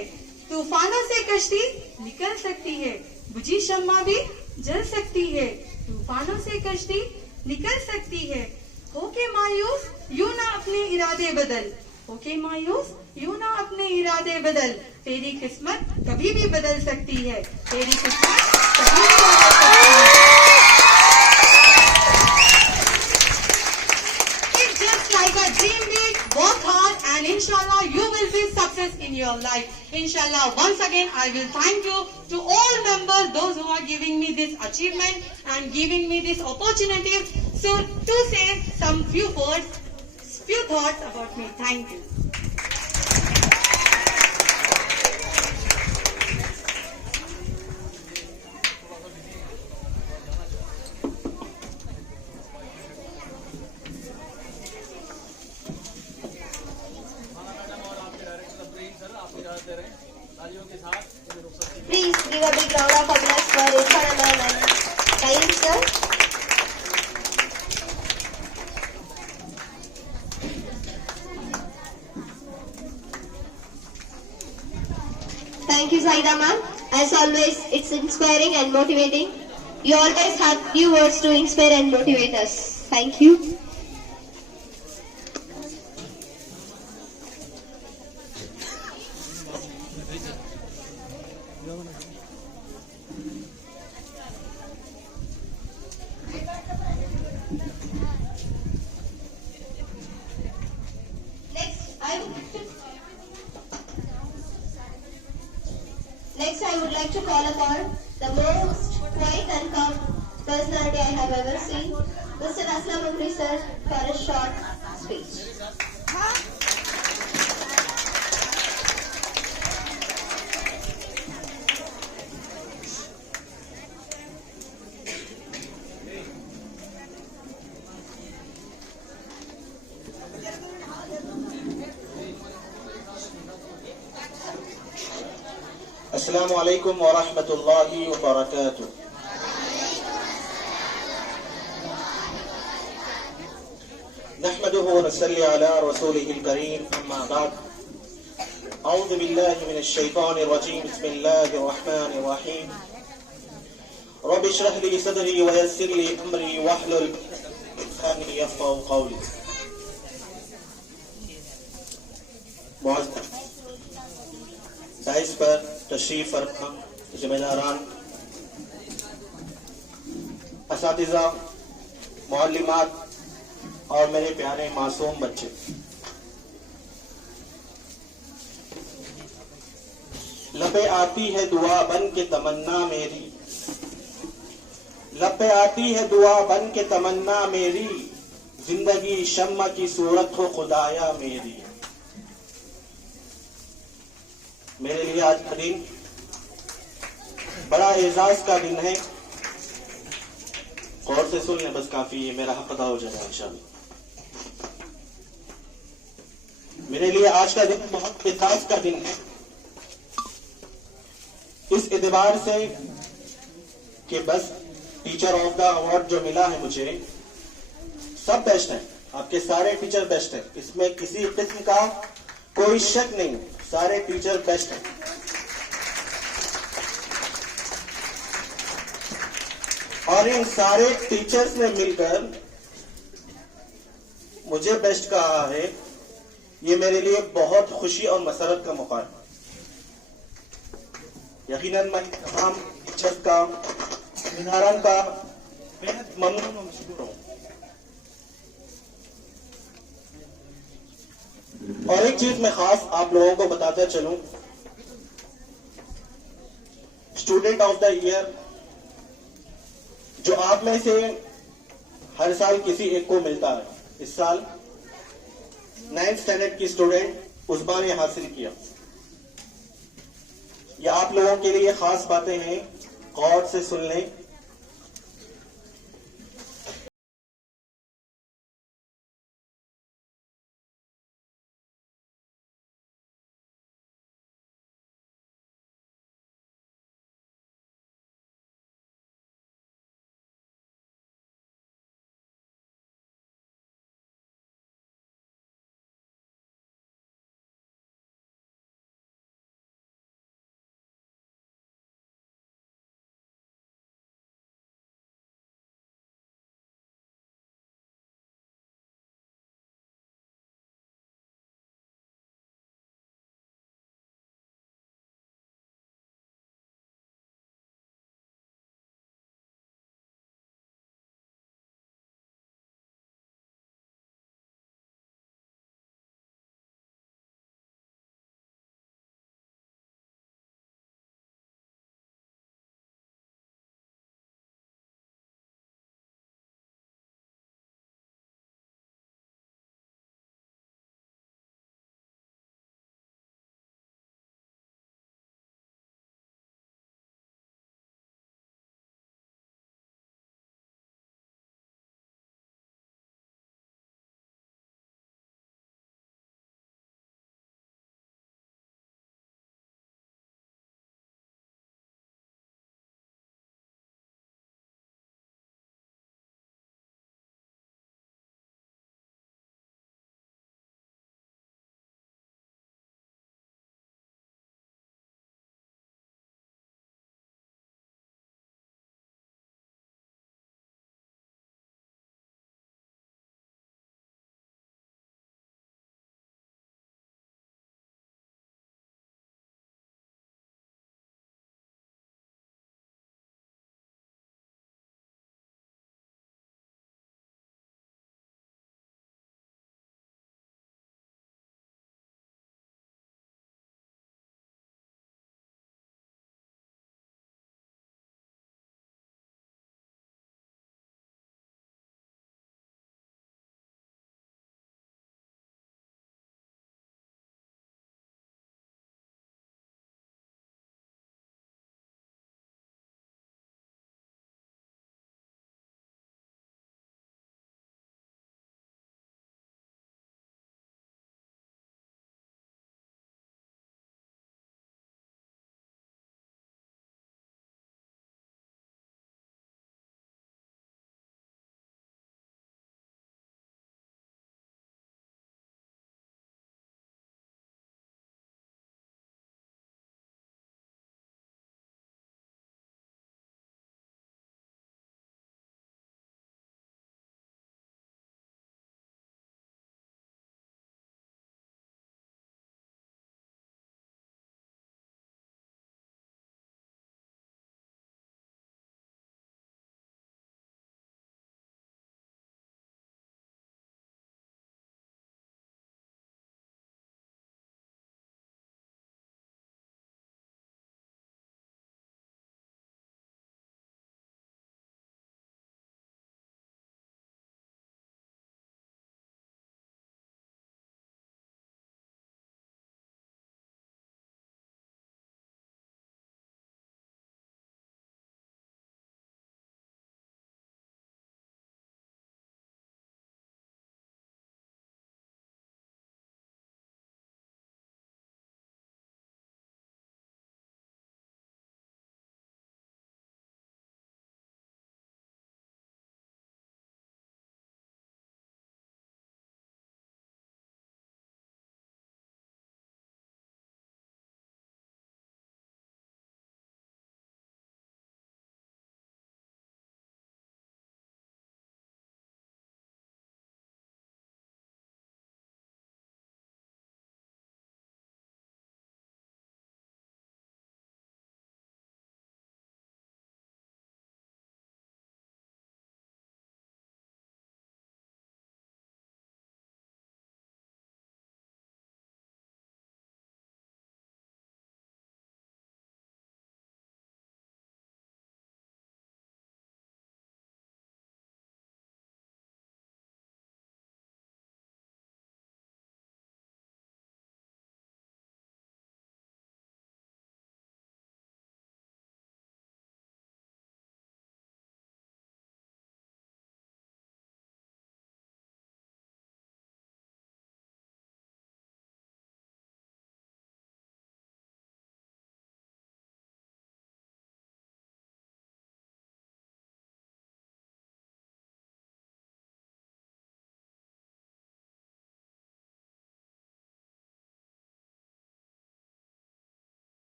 तूफानों से कश्ती निकल सकती है, बुझी शम्मा भी जल सकती है, तूफानों से कश्ती निकल सकती है. होके मायूस यूं ना अपने इरादे बदल, होके मायूस यूं ना अपने इरादे बदल, तेरी किस्मत कभी भी बदल सकती है, तेरी किस्मत कभी भी बदल सकती है. It's just like a dream big, work hard, and inshallah you will be success in your life. Inshallah, once again I will thank you to all members, those who are giving me this achievement and giving me this opportunity. So to say some few words, few thoughts about me. Thank you. Please give a big round of applause for Irfana ma'am and Karim sir. Thank you, Saida ma'am. As always, it's inspiring and motivating. You always have new words to inspire and motivate us. Thank you. Next, I would like to call upon the most quiet and calm personality I have ever seen, Mr. Aslam Umri sir, for a short speech. अस्सलामु अलैकुम व रहमतुल्लाहि व बरकातुहू. नहमदुहु व नसल्ली अला रसूलिहिल करीम, अम्मा बाद. अऊज़ु बिल्लाहि मिनश शैतानिर रजीम. बिस्मिल्लाहिर रहमानिर रहीम. रब्बि इश्रह ली सदरी व यस्सिर ली अमरी वहलुल लिसानी यफ्क़हू क़ौली. दाइस पर तशरीफ फरमा जिम्मेदारान, असातिज़ा, मुअल्लिमात और मेरे प्यारे मासूम बच्चे, लबे आती है दुआ बन के तमन्ना मेरी, लबे आती है दुआ बन के तमन्ना मेरी, जिंदगी शम्मा की सूरत हो खुदाया मेरी। मेरे लिए आज का दिन बड़ा एजाज का दिन है। गौर से सुन लें, बस काफी है, मेरा हक अदा हो जाएगा इंशाल्लाह। मेरे लिए आज का दिन बहुत एजाज का दिन है, इस एतबार से कि बस टीचर ऑफ द अवार्ड जो मिला है मुझे, सब बेस्ट है, आपके सारे टीचर बेस्ट है, इसमें किसी किस्म का कोई शक नहीं, सारे टीचर बेस्ट हैं। और इन सारे टीचर्स ने मिलकर मुझे बेस्ट कहा है, ये मेरे लिए बहुत खुशी और मसरत का मौका है। यकीनन मैं तमाम टीचर्स का, इदारान का बेहद ममनून और मशकूर हूं। और एक चीज मैं खास आप लोगों को बताता चलूं, स्टूडेंट ऑफ द ईयर जो आप में से हर साल किसी एक को मिलता है, इस साल 9th स्टैंडर्ड की स्टूडेंट उस्मा ने हासिल किया। ये आप लोगों के लिए खास बातें हैं, गौर से सुन लें।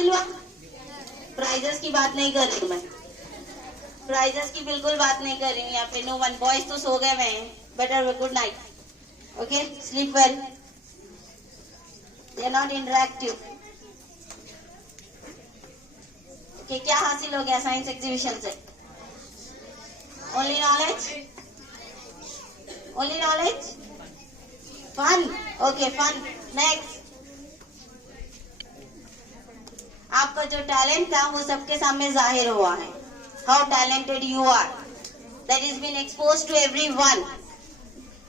हासिल हुआ? प्राइजेस की बात नहीं कर रही हूँ मैं, प्राइजेस की बिल्कुल बात नहीं कर रही हूँ यहाँ पे. No one. बॉयज तो सो गए मैं. Better good night. Okay, sleep well. They are not interactive. Okay, क्या हासिल हो गया साइंस एग्जीबिशन से? Only knowledge. Only knowledge. Fun. Okay, fun. Next. आपका जो टैलेंट था वो सबके सामने जाहिर हुआ है. How talented you are, that is been exposed to everyone.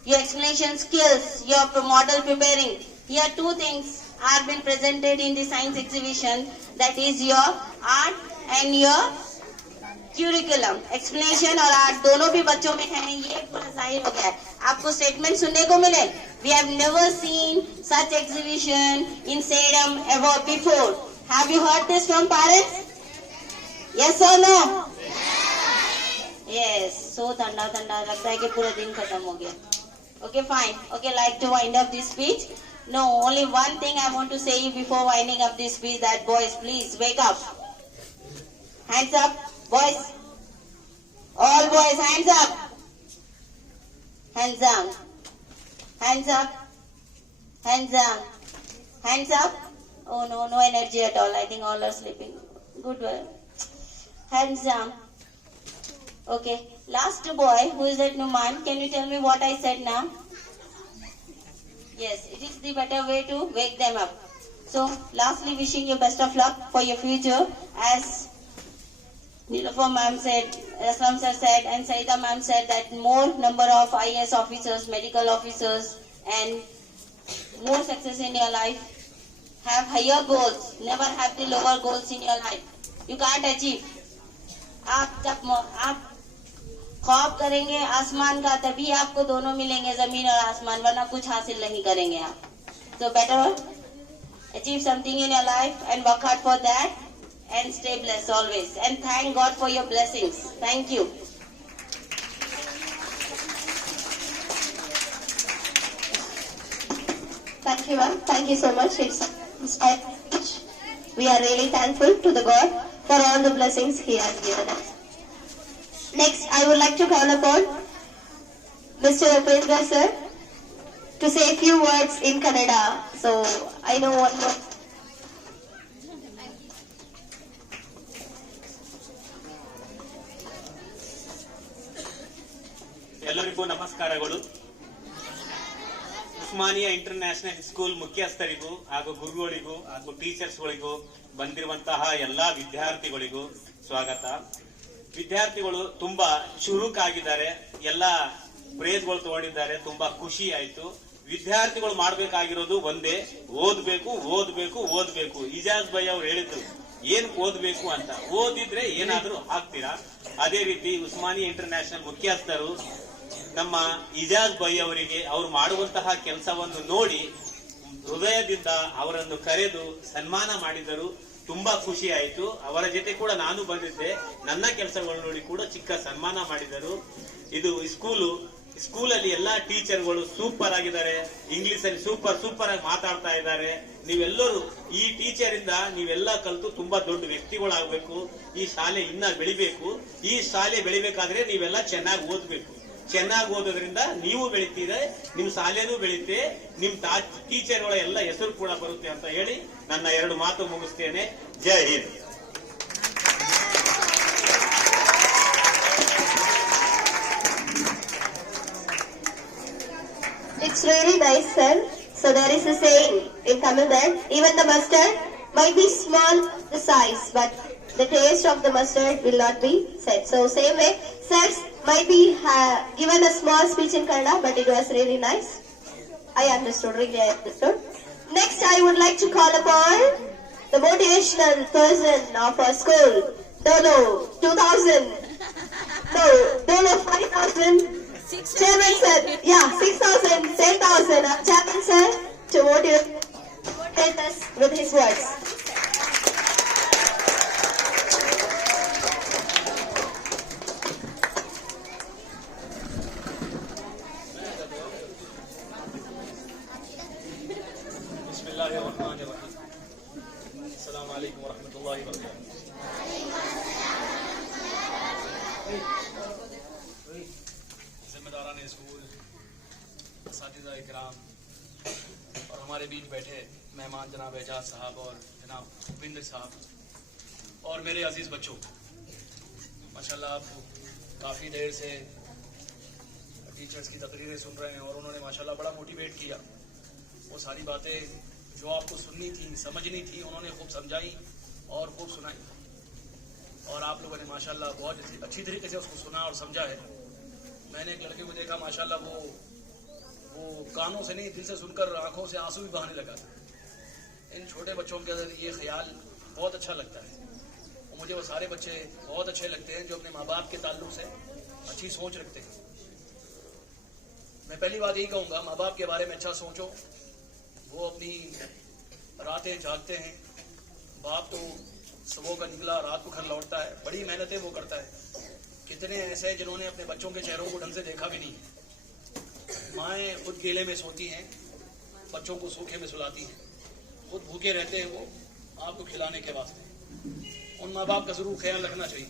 Your explanation skills, your model preparing. Here two things are been presented in the science exhibition, that is your art and your curriculum. Explanation और art दोनों भी बच्चों में है. ये पूरा जाहिर हो गया है. आपको स्टेटमेंट सुनने को मिले, we have never seen such exhibition in Sedam ever before. Have you heard this from parents? Yes or no? Yes. So ठंडा ठंडा लगता है कि पूरा दिन खत्म हो गया. Okay, fine. Okay, like to wind up this speech. No, only one thing I want to say before winding up this speech, that boys, please wake up. Hands up, boys. All boys, hands up. Hands down. Hands up. Hands down. Hands up. Oh no, no energy at all. I think all are sleeping. Good work. Hands down. Okay. Last boy, who is that Numan? Can you tell me what I said now? Yes, it is the better way to wake them up. So, lastly, wishing you best of luck for your future. As Nilofer ma'am said, Aslam sir said, and Saida ma'am said that more number of IAS officers, medical officers, and more success in your life. Have higher goals. Never have the lower goals in your life. You can't achieve. आप ख्वाब करेंगे आसमान का, तभी आपको दोनों मिलेंगे, जमीन और आसमान, वरना कुछ हासिल नहीं करेंगे आप. So better achieve something in your life and work hard for that and stay blessed always. And thank God for your blessings. Thank you. Thank you, ma'am. Thank you so much. It's inspiring. We are really thankful to the God for all the blessings He has given us. Next, I would like to call upon Mr. Upendra sir to say a few words in Kannada. So, I know one word. ಎಲ್ಲರಿಗೂ ನಮಸ್ಕಾರಗಳು. Osmania international school ಮುಖ್ಯಸ್ಥರಿಗೂ ಹಾಗೂ ಗುರುಗಳಿಗೂ ಹಾಗೂ ಟೀಚರ್ಸ್ಗಳಿಗೂ ಬಂದಿರುವಂತಹ ಎಲ್ಲಾ ವಿದ್ಯಾರ್ಥಿಗಳಿಗೂ ಸ್ವಾಗತ. ವಿದ್ಯಾರ್ಥಿಗಳು ತುಂಬಾ ಚುರುಕಾಗಿದ್ದಾರೆ, ಎಲ್ಲ ಪ್ರೇಜ್ಗಳು ತಗೊಂಡಿದ್ದಾರೆ, ತುಂಬಾ ಖುಷಿ ಆಯ್ತು. ವಿದ್ಯಾರ್ಥಿಗಳು ಮಾಡಬೇಕಾಗಿರೋದು ಒಂದೇ, ಓದ್ಬೇಕು ಓದ್ಬೇಕು ಓದ್ಬೇಕು. ಇಜಾಜ್ ಭಾಯ್ ಅವ್ರು ಹೇಳಿದ್ರು ಏನ್ ಓದ್ಬೇಕು ಅಂತ, ಓದಿದ್ರೆ ಏನಾದ್ರೂ ಆಗ್ತೀರಾ. ಅದೇ ರೀತಿ ಉಸ್ಮಾನಿಯಾ ಇಂಟರ್ನ್ಯಾಷನಲ್ ಮುಖ್ಯಸ್ಥರು ನಮ್ಮ ಇಜಾಜ್ ಭಾಯ್ ಅವರಿಗೆ ಅವರು ಮಾಡುವಂತಹ ಕೆಲಸವನ್ನು ನೋಡಿ ಹೃದಯದಿಂದ ಅವರನ್ನು ಕರೆದು ಸನ್ಮಾನ ಮಾಡಿದರು. ತುಂಬಾ ಖುಷಿ ಆಯಿತು. ಅವರ ಜೊತೆ ಕೂಡ ನಾನು ಬಂದಿದ್ದೆ, ನನ್ನ ಕೆಲಸಗಳು ನೋಡಿ ಕೂಡ ಚಿಕ್ಕ ಸನ್ಮಾನ ಮಾಡಿದರು. ಇದು ಸ್ಕೂಲಲ್ಲಿ ಎಲ್ಲಾ ಟೀಚರ್ಗಳು ಸೂಪರ್ ಆಗಿದ್ದಾರೆ, ಇಂಗ್ಲಿಷ್ ಅಲ್ಲಿ ಸೂಪರ್ ಆಗಿ ಮಾತಾಡ್ತಾ ಇದ್ದಾರೆ. ನೀವೆಲ್ಲರೂ ಈ ಟೀಚರ್ ಇಂದ ನೀವೆಲ್ಲ ಕಲಿತು ತುಂಬಾ ದೊಡ್ಡ ವ್ಯಕ್ತಿಗಳಾಗಬೇಕು. ಈ ಶಾಲೆ ಇನ್ನ ಬೆಳಿಬೇಕು. ಈ ಶಾಲೆ ಬೆಳಿಬೇಕಾದ್ರೆ ನೀವೆಲ್ಲ ಚೆನ್ನಾಗಿ ಓದ್ಬೇಕು. ಚೆನ್ನಾಗಿ ಓದೋದ್ರಿಂದ ನೀವು ಬೆಳಿತೀರ, ನಿಮ್ ಶಾಲೆನೂ ಬೆಳೀತೆ, ನಿಮ್ ಟೀಚರ್ಗಳ ಎಲ್ಲ ಹೆಸರು ಕೂಡ ಬರುತ್ತೆ ಅಂತ ಹೇಳಿ ನನ್ನ 2 ಮಾತು ಮುಗಿಸ್ತೇನೆ. ಜೈ Hind. It's really nice, sir. So there is a saying in Tamil that even the mustard might be small the size, but the taste of the mustard will not be said. So same way, sirs might be given a small speech in Kannada, but it was really nice. I understood, really I understood. Next, I would like to call upon the motivational person of our school, Dolo 2000. No, Dolo 5000. Chairman sir, yeah, 6,000, 10,000. Chairman sir to motivate us with his words. बिस्मिल्लाहिर्रहमानिर्रहीम. अस्सलाम अलैकुम वरहमतुल्लाहि वबरकातुहू। जिम्मेदारान school, असातिज़ा इकराम और हमारे बीच बैठे मेहमान जनाब एजाज साहब और जनाब भूपिंदर साहब और मेरे अजीज़ बच्चों, माशाल्लाह आप काफ़ी देर से टीचर्स की तकरीरें सुन रहे हैं और उन्होंने माशाल्लाह बड़ा मोटिवेट किया। वो सारी बातें जो आपको सुननी थी, समझनी थी, उन्होंने खूब समझाई और खूब सुनाई और आप लोगों ने माशाल्लाह बहुत अच्छी तरीके से उसको सुना और समझा है। मैंने एक लड़के को देखा माशाल्लाह वो कानों से नहीं दिल से सुनकर आंखों से आंसू भी बहाने लगा। इन छोटे बच्चों के अंदर ये ख्याल बहुत अच्छा लगता है और मुझे वो सारे बच्चे बहुत अच्छे लगते हैं जो अपने माँ बाप के ताल्लुक से अच्छी सोच रखते हैं। मैं पहली बात यही कहूँगा, माँ बाप के बारे में अच्छा सोचो। वो अपनी रातें जागते हैं, बाप तो सुबह का निकला रात को घर लौटता है, बड़ी मेहनतें वो करता है। कितने ऐसे हैं जिन्होंने अपने बच्चों के चेहरों को ढंग से देखा भी नहीं है। माएँ खुद गीले में सोती हैं, बच्चों को सूखे में सुलाती हैं, खुद भूखे रहते हैं वो आपको खिलाने के वास्ते। उन माँ बाप का ज़रूर ख्याल रखना चाहिए।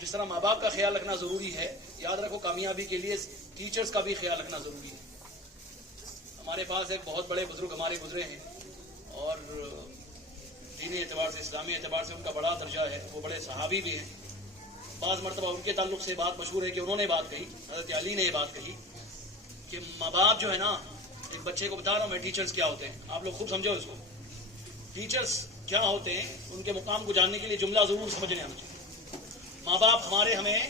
जिस तरह माँ बाप का ख्याल रखना ज़रूरी है, याद रखो कामयाबी के लिए टीचर्स का भी ख्याल रखना ज़रूरी है। हमारे पास एक बहुत बड़े बुजुर्ग हमारे गुजरे हैं और दीनी एतबार से, इस्लामी एतबार से उनका बड़ा दर्जा है, वो बड़े सहाबी भी हैं। बाज़ मरतबा उनके ताल्लुक से बात मशहूर है कि उन्होंने बात कही, हज़रत अली ने ये बात कही कि माँ बाप जो है ना, एक बच्चे को बता रहा हूँ मैं टीचर्स क्या होते हैं, आप लोग खूब समझो इसको। टीचर्स क्या होते हैं, उनके मुकाम को जानने के लिए जुमला ज़रूर समझने आना चाहिए। माँ बाप हमें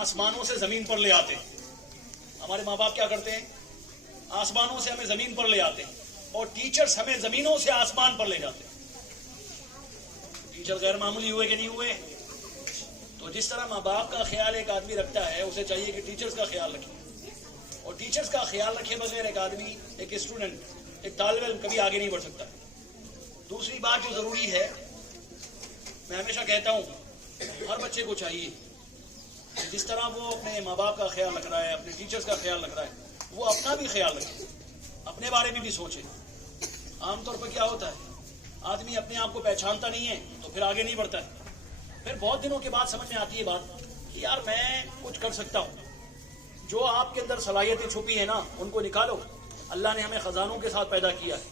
आसमानों से ज़मीन पर ले आते हैं। हमारे माँ बाप क्या करते हैं, आसमानों से हमें ज़मीन पर ले आते हैं और टीचर्स हमें ज़मीनों से आसमान पर ले जाते हैं। टीचर गैर मामूली हुए कि नहीं हुए? तो जिस तरह माँ बाप का ख्याल एक आदमी रखता है, उसे चाहिए कि टीचर्स का ख्याल रखे और टीचर्स का ख्याल रखे बगैर एक आदमी, एक स्टूडेंट, एक तालिब इल्म कभी आगे नहीं बढ़ सकता। दूसरी बात जो ज़रूरी है, मैं हमेशा कहता हूँ हर बच्चे को चाहिए जिस तरह वो अपने माँ बाप का ख्याल रख रहा है, अपने टीचर्स का ख्याल रख रहा है, वो अपना भी ख्याल रखे, अपने बारे में भी सोचे। आमतौर पर क्या होता है, आदमी अपने आप को पहचानता नहीं है तो फिर आगे नहीं बढ़ता है। फिर बहुत दिनों के बाद समझ में आती है बात कि यार मैं कुछ कर सकता हूँ। जो आपके अंदर सलाहियतें छुपी है ना, उनको निकालो। अल्लाह ने हमें खजानों के साथ पैदा किया है।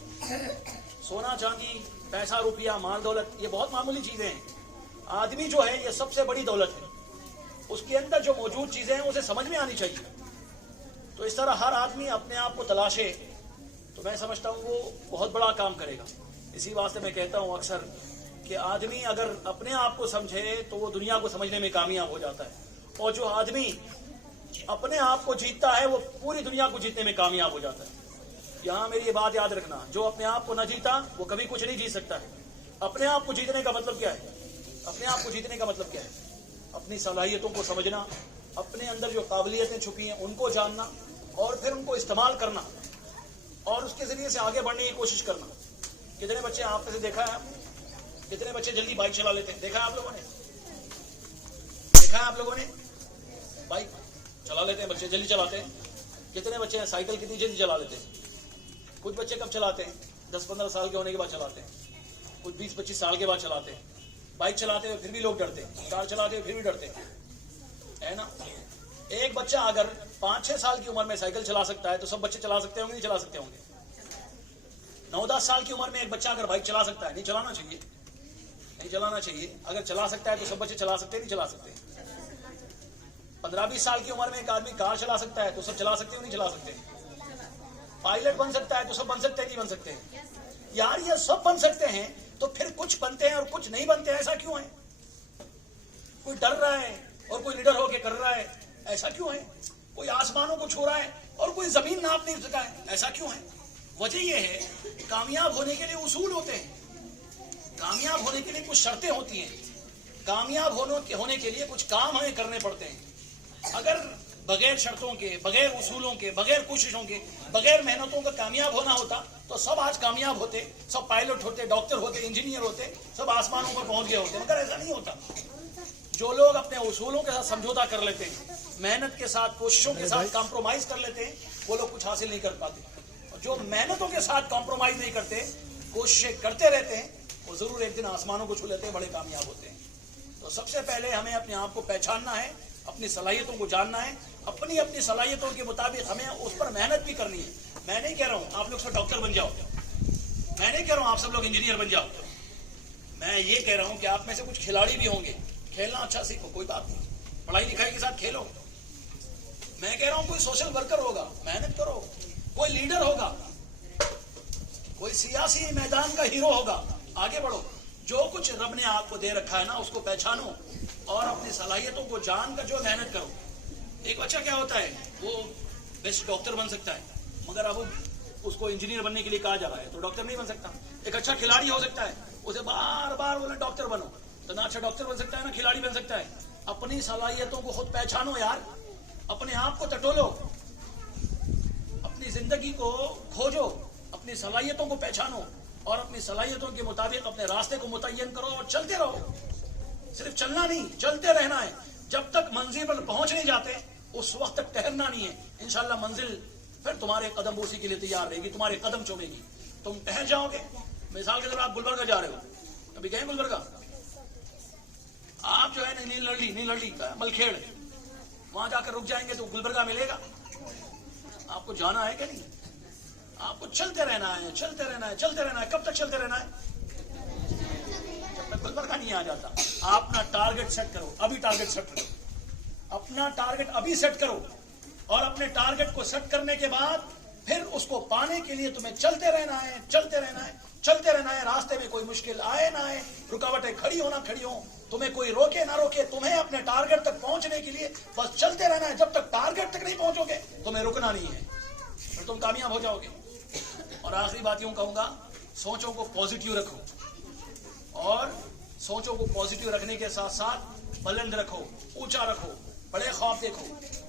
सोना चांदी, पैसा रुपया, माल दौलत, ये बहुत मामूली चीजें हैं। आदमी जो है ये सबसे बड़ी दौलत है। उसके अंदर जो मौजूद चीजें हैं उसे समझ में आनी चाहिए। तो इस तरह हर आदमी अपने आप को तलाशे तो मैं समझता हूँ वो बहुत बड़ा काम करेगा। इसी वास्ते मैं कहता हूँ अक्सर कि आदमी अगर अपने आप को समझे तो वो दुनिया को समझने में कामयाब हो जाता है और जो आदमी अपने आप को जीतता है वो पूरी दुनिया को जीतने में कामयाब हो जाता है। यहाँ मेरी ये बात याद रखना, जो अपने आप को न जीता वो कभी कुछ नहीं जीत सकता है। अपने आप को जीतने का मतलब क्या है? अपने आप को जीतने का मतलब क्या है? अपनी सलाहियतों को समझना, अपने अंदर जो काबिलियतें छुपी हैं उनको जानना और फिर उनको इस्तेमाल करना और उसके जरिए से आगे बढ़ने की कोशिश करना। कितने बच्चे आपने से देखा है, कितने बच्चे जल्दी बाइक चला लेते हैं? देखा है आप लोगों ने? देखा है आप लोगों ने? बाइक चला लेते हैं बच्चे, जल्दी चलाते हैं। कितने बच्चे हैं साइकिल कितनी जल्दी चला लेते हैं? कुछ बच्चे कब चलाते हैं? 10-15 साल के होने के बाद चलाते हैं, कुछ 20-25 साल के बाद चलाते हैं। बाइक चलाते हुए फिर भी लोग डरते हैं, कार चलाते हुए फिर भी डरते हैं, है ना? एक बच्चा अगर 5-6 साल की उम्र में साइकिल चला सकता है तो सब बच्चे चला सकते होंगे? नहीं चला सकते होंगे? 9-10 साल की उम्र में एक बच्चा अगर बाइक चला सकता है, नहीं चलाना चाहिए? नहीं चलाना चाहिए। अगर चला सकता है तो सब बच्चे चला सकते हैं? नहीं चला सकते? 15-20 साल की उम्र में एक आदमी कार चला सकता है तो सब चला सकते हो? नहीं चला सकते? पायलट बन सकता है तो सब बन सकते हैं? नहीं बन सकते? यार ये सब बन सकते हैं तो फिर कुछ बनते हैं और कुछ नहीं बनते, ऐसा क्यों है? कोई डर रहा है और कोई निडर होके कर रहा है, ऐसा क्यों है? कोई आसमानों को छू रहा है और कोई जमीन नाप नहीं सका है, ऐसा क्यों है? वजह यह है, कामयाब होने के लिए उसूल होते हैं, कामयाब होने के लिए कुछ शर्तें होती हैं, कामयाब होने के लिए कुछ काम हमें करने पड़ते हैं। अगर बगैर शर्तों के, बगैर उसूलों के, बगैर कोशिशों के, बगैर मेहनतों का कामयाब होना होता तो सब आज कामयाब होते, सब पायलट होते, डॉक्टर होते, इंजीनियर होते, सब आसमानों पर पहुंच गए होते, मगर ऐसा नहीं होता। जो लोग अपने उसूलों के साथ समझौता कर लेते हैं, मेहनत के साथ, कोशिशों के साथ कॉम्प्रोमाइज कर लेते हैं, वो लोग कुछ हासिल नहीं कर पाते। और जो मेहनतों के साथ कॉम्प्रोमाइज नहीं करते, कोशिशें करते रहते हैं, वो जरूर एक दिन आसमानों को छू लेते हैं, बड़े कामयाब होते हैं। तो सबसे पहले हमें अपने आप को पहचानना है, अपनी सलाहियतों को जानना है, अपनी अपनी सलाहियतों के मुताबिक हमें उस पर मेहनत भी करनी है। मैं नहीं कह रहा हूं आप लोग सब डॉक्टर बन जाओ, मैं नहीं कह रहा हूं आप सब लोग इंजीनियर बन जाओ, मैं ये कह रहा हूं कि आप में से कुछ खिलाड़ी भी होंगे, खेलना अच्छा सीखो, कोई बात नहीं, पढ़ाई लिखाई के साथ खेलो। मैं कह रहा हूं कोई सोशल वर्कर होगा, मेहनत करो, कोई लीडर होगा, कोई सियासी मैदान का हीरो होगा, आगे बढ़ो। जो कुछ रब ने आपको दे रखा है ना, उसको पहचानो और अपनी सलाहियतों को जानकर जो मेहनत करो। एक बच्चा क्या होता है, वो बेस्ट डॉक्टर बन सकता है, मगर अब उसको इंजीनियर बनने के लिए कहा जा रहा है तो डॉक्टर नहीं बन सकता। एक अच्छा खिलाड़ी हो सकता है, उसे बार बार बोले डॉक्टर बनो, तो ना अच्छा डॉक्टर बन सकता है ना खिलाड़ी बन सकता है। अपनी सलाहियतों को खुद पहचानो यार, अपने आप को टटोलो, अपनी जिंदगी को खोजो, अपनी सलाहियतों को पहचानो और अपनी सलाहियतों के मुताबिक अपने रास्ते को मुतय्यन करो और चलते रहो। सिर्फ चलना नहीं, चलते रहना है। जब तक मंजिल पर पहुंच नहीं जाते उस वक्त तक ठहरना नहीं है। इंशाल्लाह मंजिल फिर तुम्हारे कदम बोसी के लिए तैयार रहेगी, तुम्हारे कदम चूमेगी, तुम ठहर जाओगे। मिसाल के लिए आप गुलबर्गा जा रहे हो, अभी गए गुलबर्गा, आप जो है नीलड़ी मलखेड़, वहां जाकर रुक जाएंगे तो गुलबर्गा मिलेगा? आपको जाना है क्या नहीं? आपको चलते रहना है, चलते रहना है, चलते रहना है। कब तक चलते रहना है? जब तक गुलबर्गा नहीं आ जाता। आप अपना टारगेट सेट करो, अभी टारगेट सेट करो, अपना टारगेट अभी सेट करो और अपने टारगेट को सेट करने के बाद फिर उसको पाने के लिए तुम्हें चलते रहना है, चलते रहना है, चलते रहना है। रास्ते में कोई मुश्किल आए ना आए, रुकावटें खड़ी हो, तुम्हें कोई रोके ना रोके, तुम्हें अपने टारगेट तक पहुंचने के लिए बस चलते रहना है। जब तक टारगेट तक नहीं पहुंचोगे तुम्हें रुकना नहीं है, फिर तुम कामयाब हो जाओगे। और आखिरी बात यूं कहूंगा, सोचों को पॉजिटिव रखो और सोचों को पॉजिटिव रखने के साथ साथ बुलंद रखो, ऊंचा रखो, बड़े ख्वाब देखो।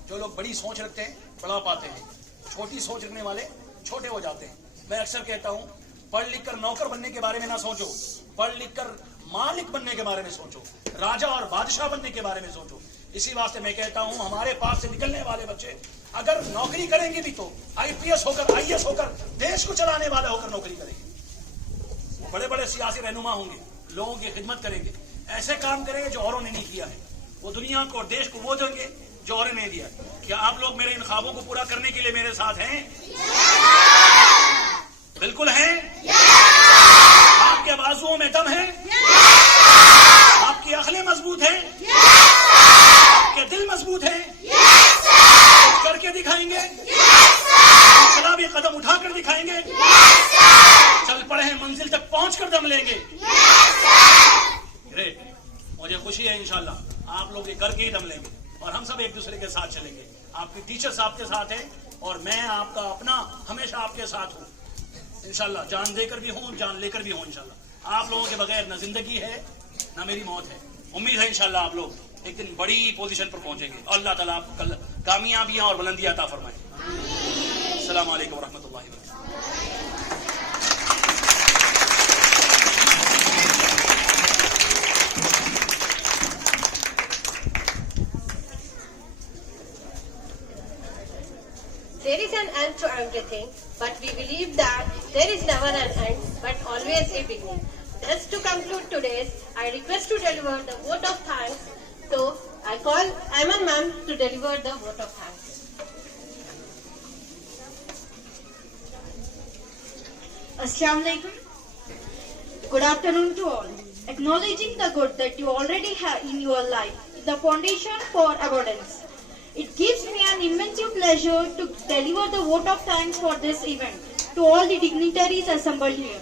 जो लोग बड़ी सोच रखते हैं बड़ा पाते हैं, छोटी सोच रखने वाले छोटे हो जाते हैं। मैं अक्सर कहता हूं, पढ़ लिख कर नौकर बनने के बारे में ना सोचो, पढ़ लिख कर मालिक बनने के बारे में सोचो, राजा और बादशाह बनने के बारे में सोचो। इसी वास्ते मैं कहता हूं, हमारे पास से निकलने वाले बच्चे अगर नौकरी करेंगे भी तो IPS होकर, IAS होकर, देश को चलाने वाले होकर नौकरी करेंगे। बड़े बड़े सियासी रहनुमा होंगे, लोगों की खिदमत करेंगे, ऐसे काम करेंगे जो औरों ने नहीं किया है। वो दुनिया को और देश को वो देंगे जो औरों ने दिया। क्या आप लोग मेरे इन ख्वाबों को पूरा करने के लिए मेरे साथ हैं? बिल्कुल हैं? आपके बाजुओं में दम है? आपकी अखलें मजबूत हैं? आपके दिल मजबूत हैं? कुछ करके दिखाएंगे? इंकलाबी कदम उठाकर दिखाएंगे? चल पड़े हैं, मंजिल तक पहुंचकर दम लेंगे। ग्रेट, मुझे खुशी है इंशाल्लाह आप लोग ये करके ही दम लेंगे और हम सब एक दूसरे के साथ चलेंगे। आपकी टीचर्स आपके साथ है और मैं आपका अपना हमेशा आपके साथ हूँ इंशाल्लाह। जान देकर भी हूँ, जान लेकर भी हूँ इंशाल्लाह। आप लोगों के बगैर न जिंदगी है न मेरी मौत है। उम्मीद है इंशाल्लाह आप लोग एक दिन बड़ी पोजीशन पर पहुंचेंगे। अल्लाह ताला आपको कामयाबियां और बुलंदियां अता फरमाए। अस्सलाम वालेकुम रहमतुल्लाहि व बरकातहू। There is an end to everything, but we believe that there is never an end, but always a beginning. Thus, to conclude today's, I request to deliver the vote of thanks. So, I call Ayman ma'am to deliver the vote of thanks. Assalamu alaikum. Good afternoon to all. Acknowledging the good that you already have in your life is the foundation for abundance. It gives me an immense pleasure to deliver the vote of thanks for this event to all the dignitaries assembled here.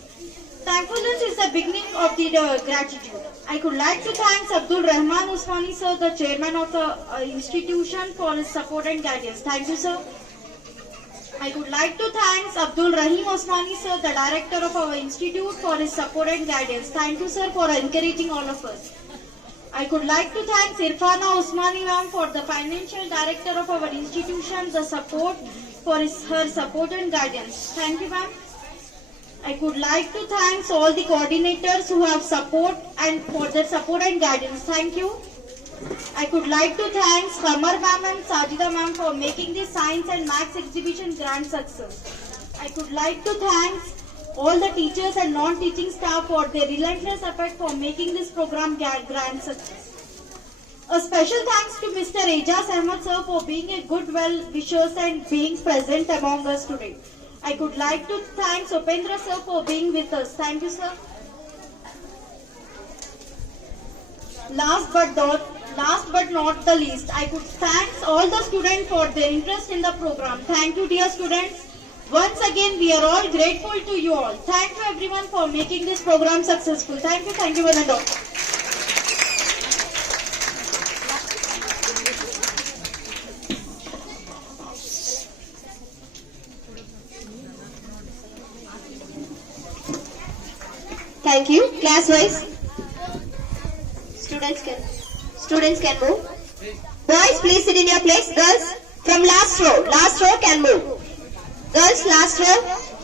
Thankfulness is the beginning of the gratitude. I could like to thank Abdul Rahman Usmani sir, the chairman of the institution, for his support and guidance. Thank you, sir. I would like to thank Abdul Rahim Osmani sir, the director of our institute, for his support and guidance. Thank you, sir, for encouraging all of us. I could like to thank Irfana Osmani ma'am, for the financial director of our institution, the support for her support and guidance. Thank you, ma'am. I could like to thank all the coordinators who have support and for their support and guidance. Thank you. I could like to thank Kamar ma'am and Sajida ma'am for making the science and maths exhibition grand success. I could like to thank all the teachers and non-teaching staff for their relentless effort for making this program grand success. A special thanks to Mr. Ejaz Ahmed sir for being a good well-wisher and being present among us today. I could like to thank Upendra sir for being with us. Thank you, sir. Last but not the least, I could thank all the students for their interest in the program. Thank you, dear students. Once again, we are all grateful to you all. Thank you everyone for making this program successful. Thank you, one and all. Thank you. Class-wise, students can move. Boys, please sit in your place. Girls, from last row can move. Girls, last row.